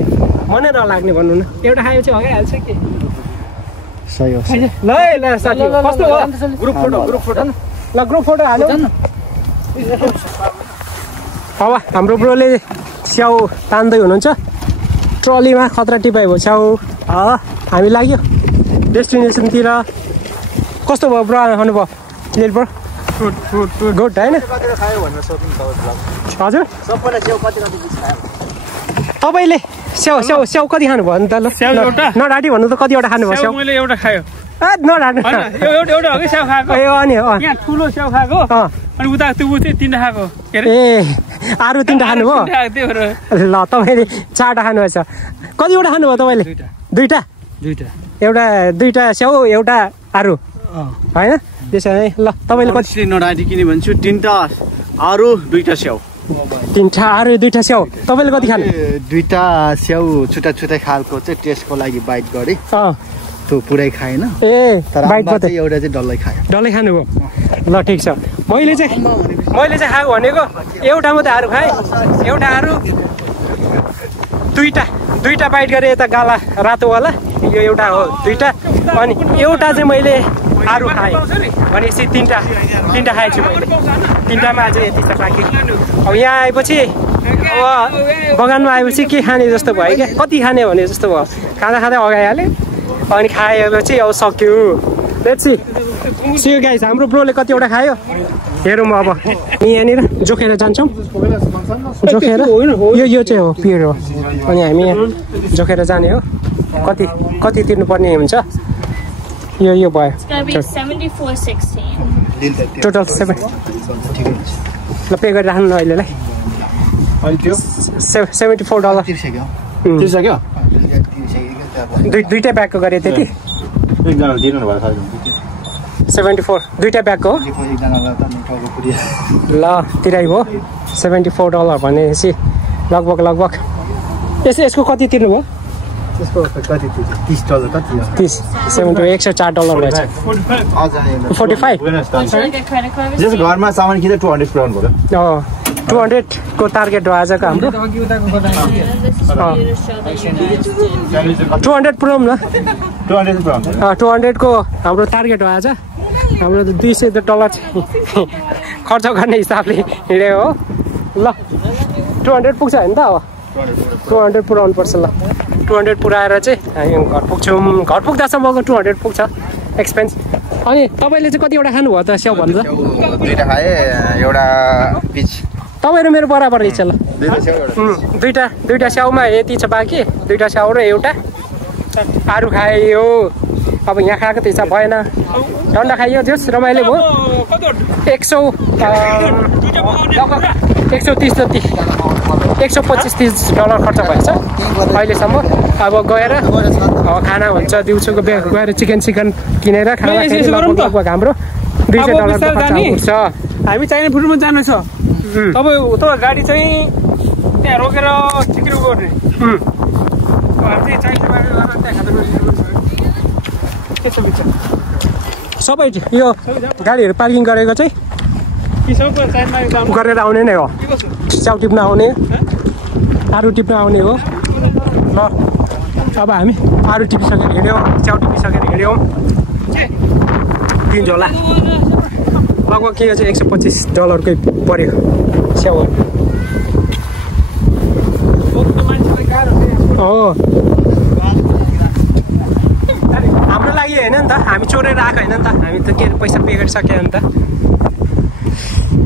मनै नलाग्ने भन्नु न एउटा खायो चाहिँ हगाइहाल्छ कि सही हो ल ल साथी कस्तो हो ग्रुप फोटो ल ग्रुप फोटो हाल्नु अब हाम्रो ब्रोले स्याउ तान्दै हुनुहुन्छ ट्रलीमा खतरा टिपाइ भयो स्याउ हामी लाग्यो डेस्टिनेसनतिर कस्तो भयो ब्रो आउनुभयो लिल ब्रो गुड होइन हजुर तपाईँले स्याउ कति खानुभयो नि त ल नडाटी भन्नु त कतिवटा खानुभयो स्याउ मैले एउटा खायो नडाट्नु एउटा हो कि स्याउ खाएको ए अनि यहाँ ठुलो स्याउ खाएको अनि उता त्यो चाहिँ 3टा खाएको ए अरू 3टा खानुभयो ल तपाईँले 4टा खानुभएछ कतिवटा खानुभयो तपाईँले दुईटा एउटा स्याउ एउटा आरु होइन त्यसो भने ल तपाईँले कति नडाटिकिने भन्छु 3टा आरु 2टा स्याउ 3टा आरु 2टा स्याउ तपाईँले कति खानु 2टा स्याउ छुट्टा छुट्टै खालको चाहिँ टेस्टको लागि बाइट गरेँ त्यो पुरै खाएन ए बाइट एउटा चाहिँ डल्लै खायो डल्लै खानुभयो ल ठिक छ मैले चाहिँ खाएको भनेको एउटा मात्रै आरु खाएँ एउटा आरु दुईटा बाइट गरेँ यता गाला रातोवाला यो एउटा हो 2टा अनि एउटा चाहिँ मैले आरु खाएँ भनेपछि 3टा खाएछु मैले 3टामा अझै यति छ बाँकी अब यहाँ आएपछि अब बगानमा आएपछि के खाने जस्तो भयो क्या कति खाने भने जस्तो भयो खाँदा अगाइहालेँ अनि खाएपछि अब सक्यो लेट्स सी गाइस हाम्रो ब्रोले कतिवटा खायो हेरौँ अब यहाँनिर जोखेर जान्छौँ जोखेर यो चाहिँ हो पियर हो अनि हामी यहाँ जोखेर जाने हो कति तिर्नुपर्ने हुन्छ यो भयो टोटल 7 ल पे गरिराख्नु न अहिलेलाई $74 दुईटै ब्यागको गरेँ त्यति 74 दुईटा ब्यागको हो ल तिराइ भयो $74 भनेपछि लगभग यसको कति तिर्नुभयो $30 $104 रहेछ 45 घरमा सामान किन्दा 200 पुऱ्याउनु पर्यो 200 को टार्गेट हो आजको हाम्रो 200 पुऱ्याउँ न 200 को हाम्रो टार्गेट हो आज हाम्रो $200 खर्च गर्ने हिसाबले हिँड्यो हो ल 200 पुग्छ होइन त अब 200 पुऱ्याउनु पर्छ ल 200 पुऱ्याएर चाहिँ हामी घर पुग्छौँ घर पुग्दासम्मको 200 पुग्छ एक्सपेन्स अनि तपाईँले चाहिँ कतिवटा खानुभयो त स्याउ भन्नु त 2टा खाएँ एउटा पिच तपाईँ र मेरो बराबर रहेछ ल दुईटा स्याउमा यति छ बाँकी 2टा स्याउ र एउटा आरु खायो अब यहाँ खाएको त हिसाब भएन डन्डा खाइयो जोस् रमाइलो भयो 130 जति $125-30 खर्च भएछ अहिलेसम्म अब गएर खाना हुन्छ दिउँसोको गएर चिकन किनेर खाँदाखेरि लगभग हाम्रो $200 खर्च हुन्छ हामी चाहिने फुटमा जानु छ तपाईँ गाडी चाहिँ त्यहाँ रोकेर चिक्रो गर्ने सबै यो गाडीहरू पार्किङ गरेको चाहिँ गरेर आउने नै हो स्याउ टिप्न आउने आरु टिप्न आउने हो ल अब हामी आरु टिपिसकेर हिँड्यौँ स्याउ टिपिसकेर हिँड्यौँ 3 झोला लगभग के चाहिँ $125 कै पर्यो स्याउ हो हाम्रो लागि होइन नि त हामी चोरेर आएको होइन नि त हामी त के पैसा पे गरिसक्यो नि त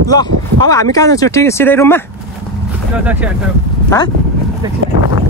ल अब हामी कहाँ जान्छौँ ठिक सिधै रुममा ल दक्षिण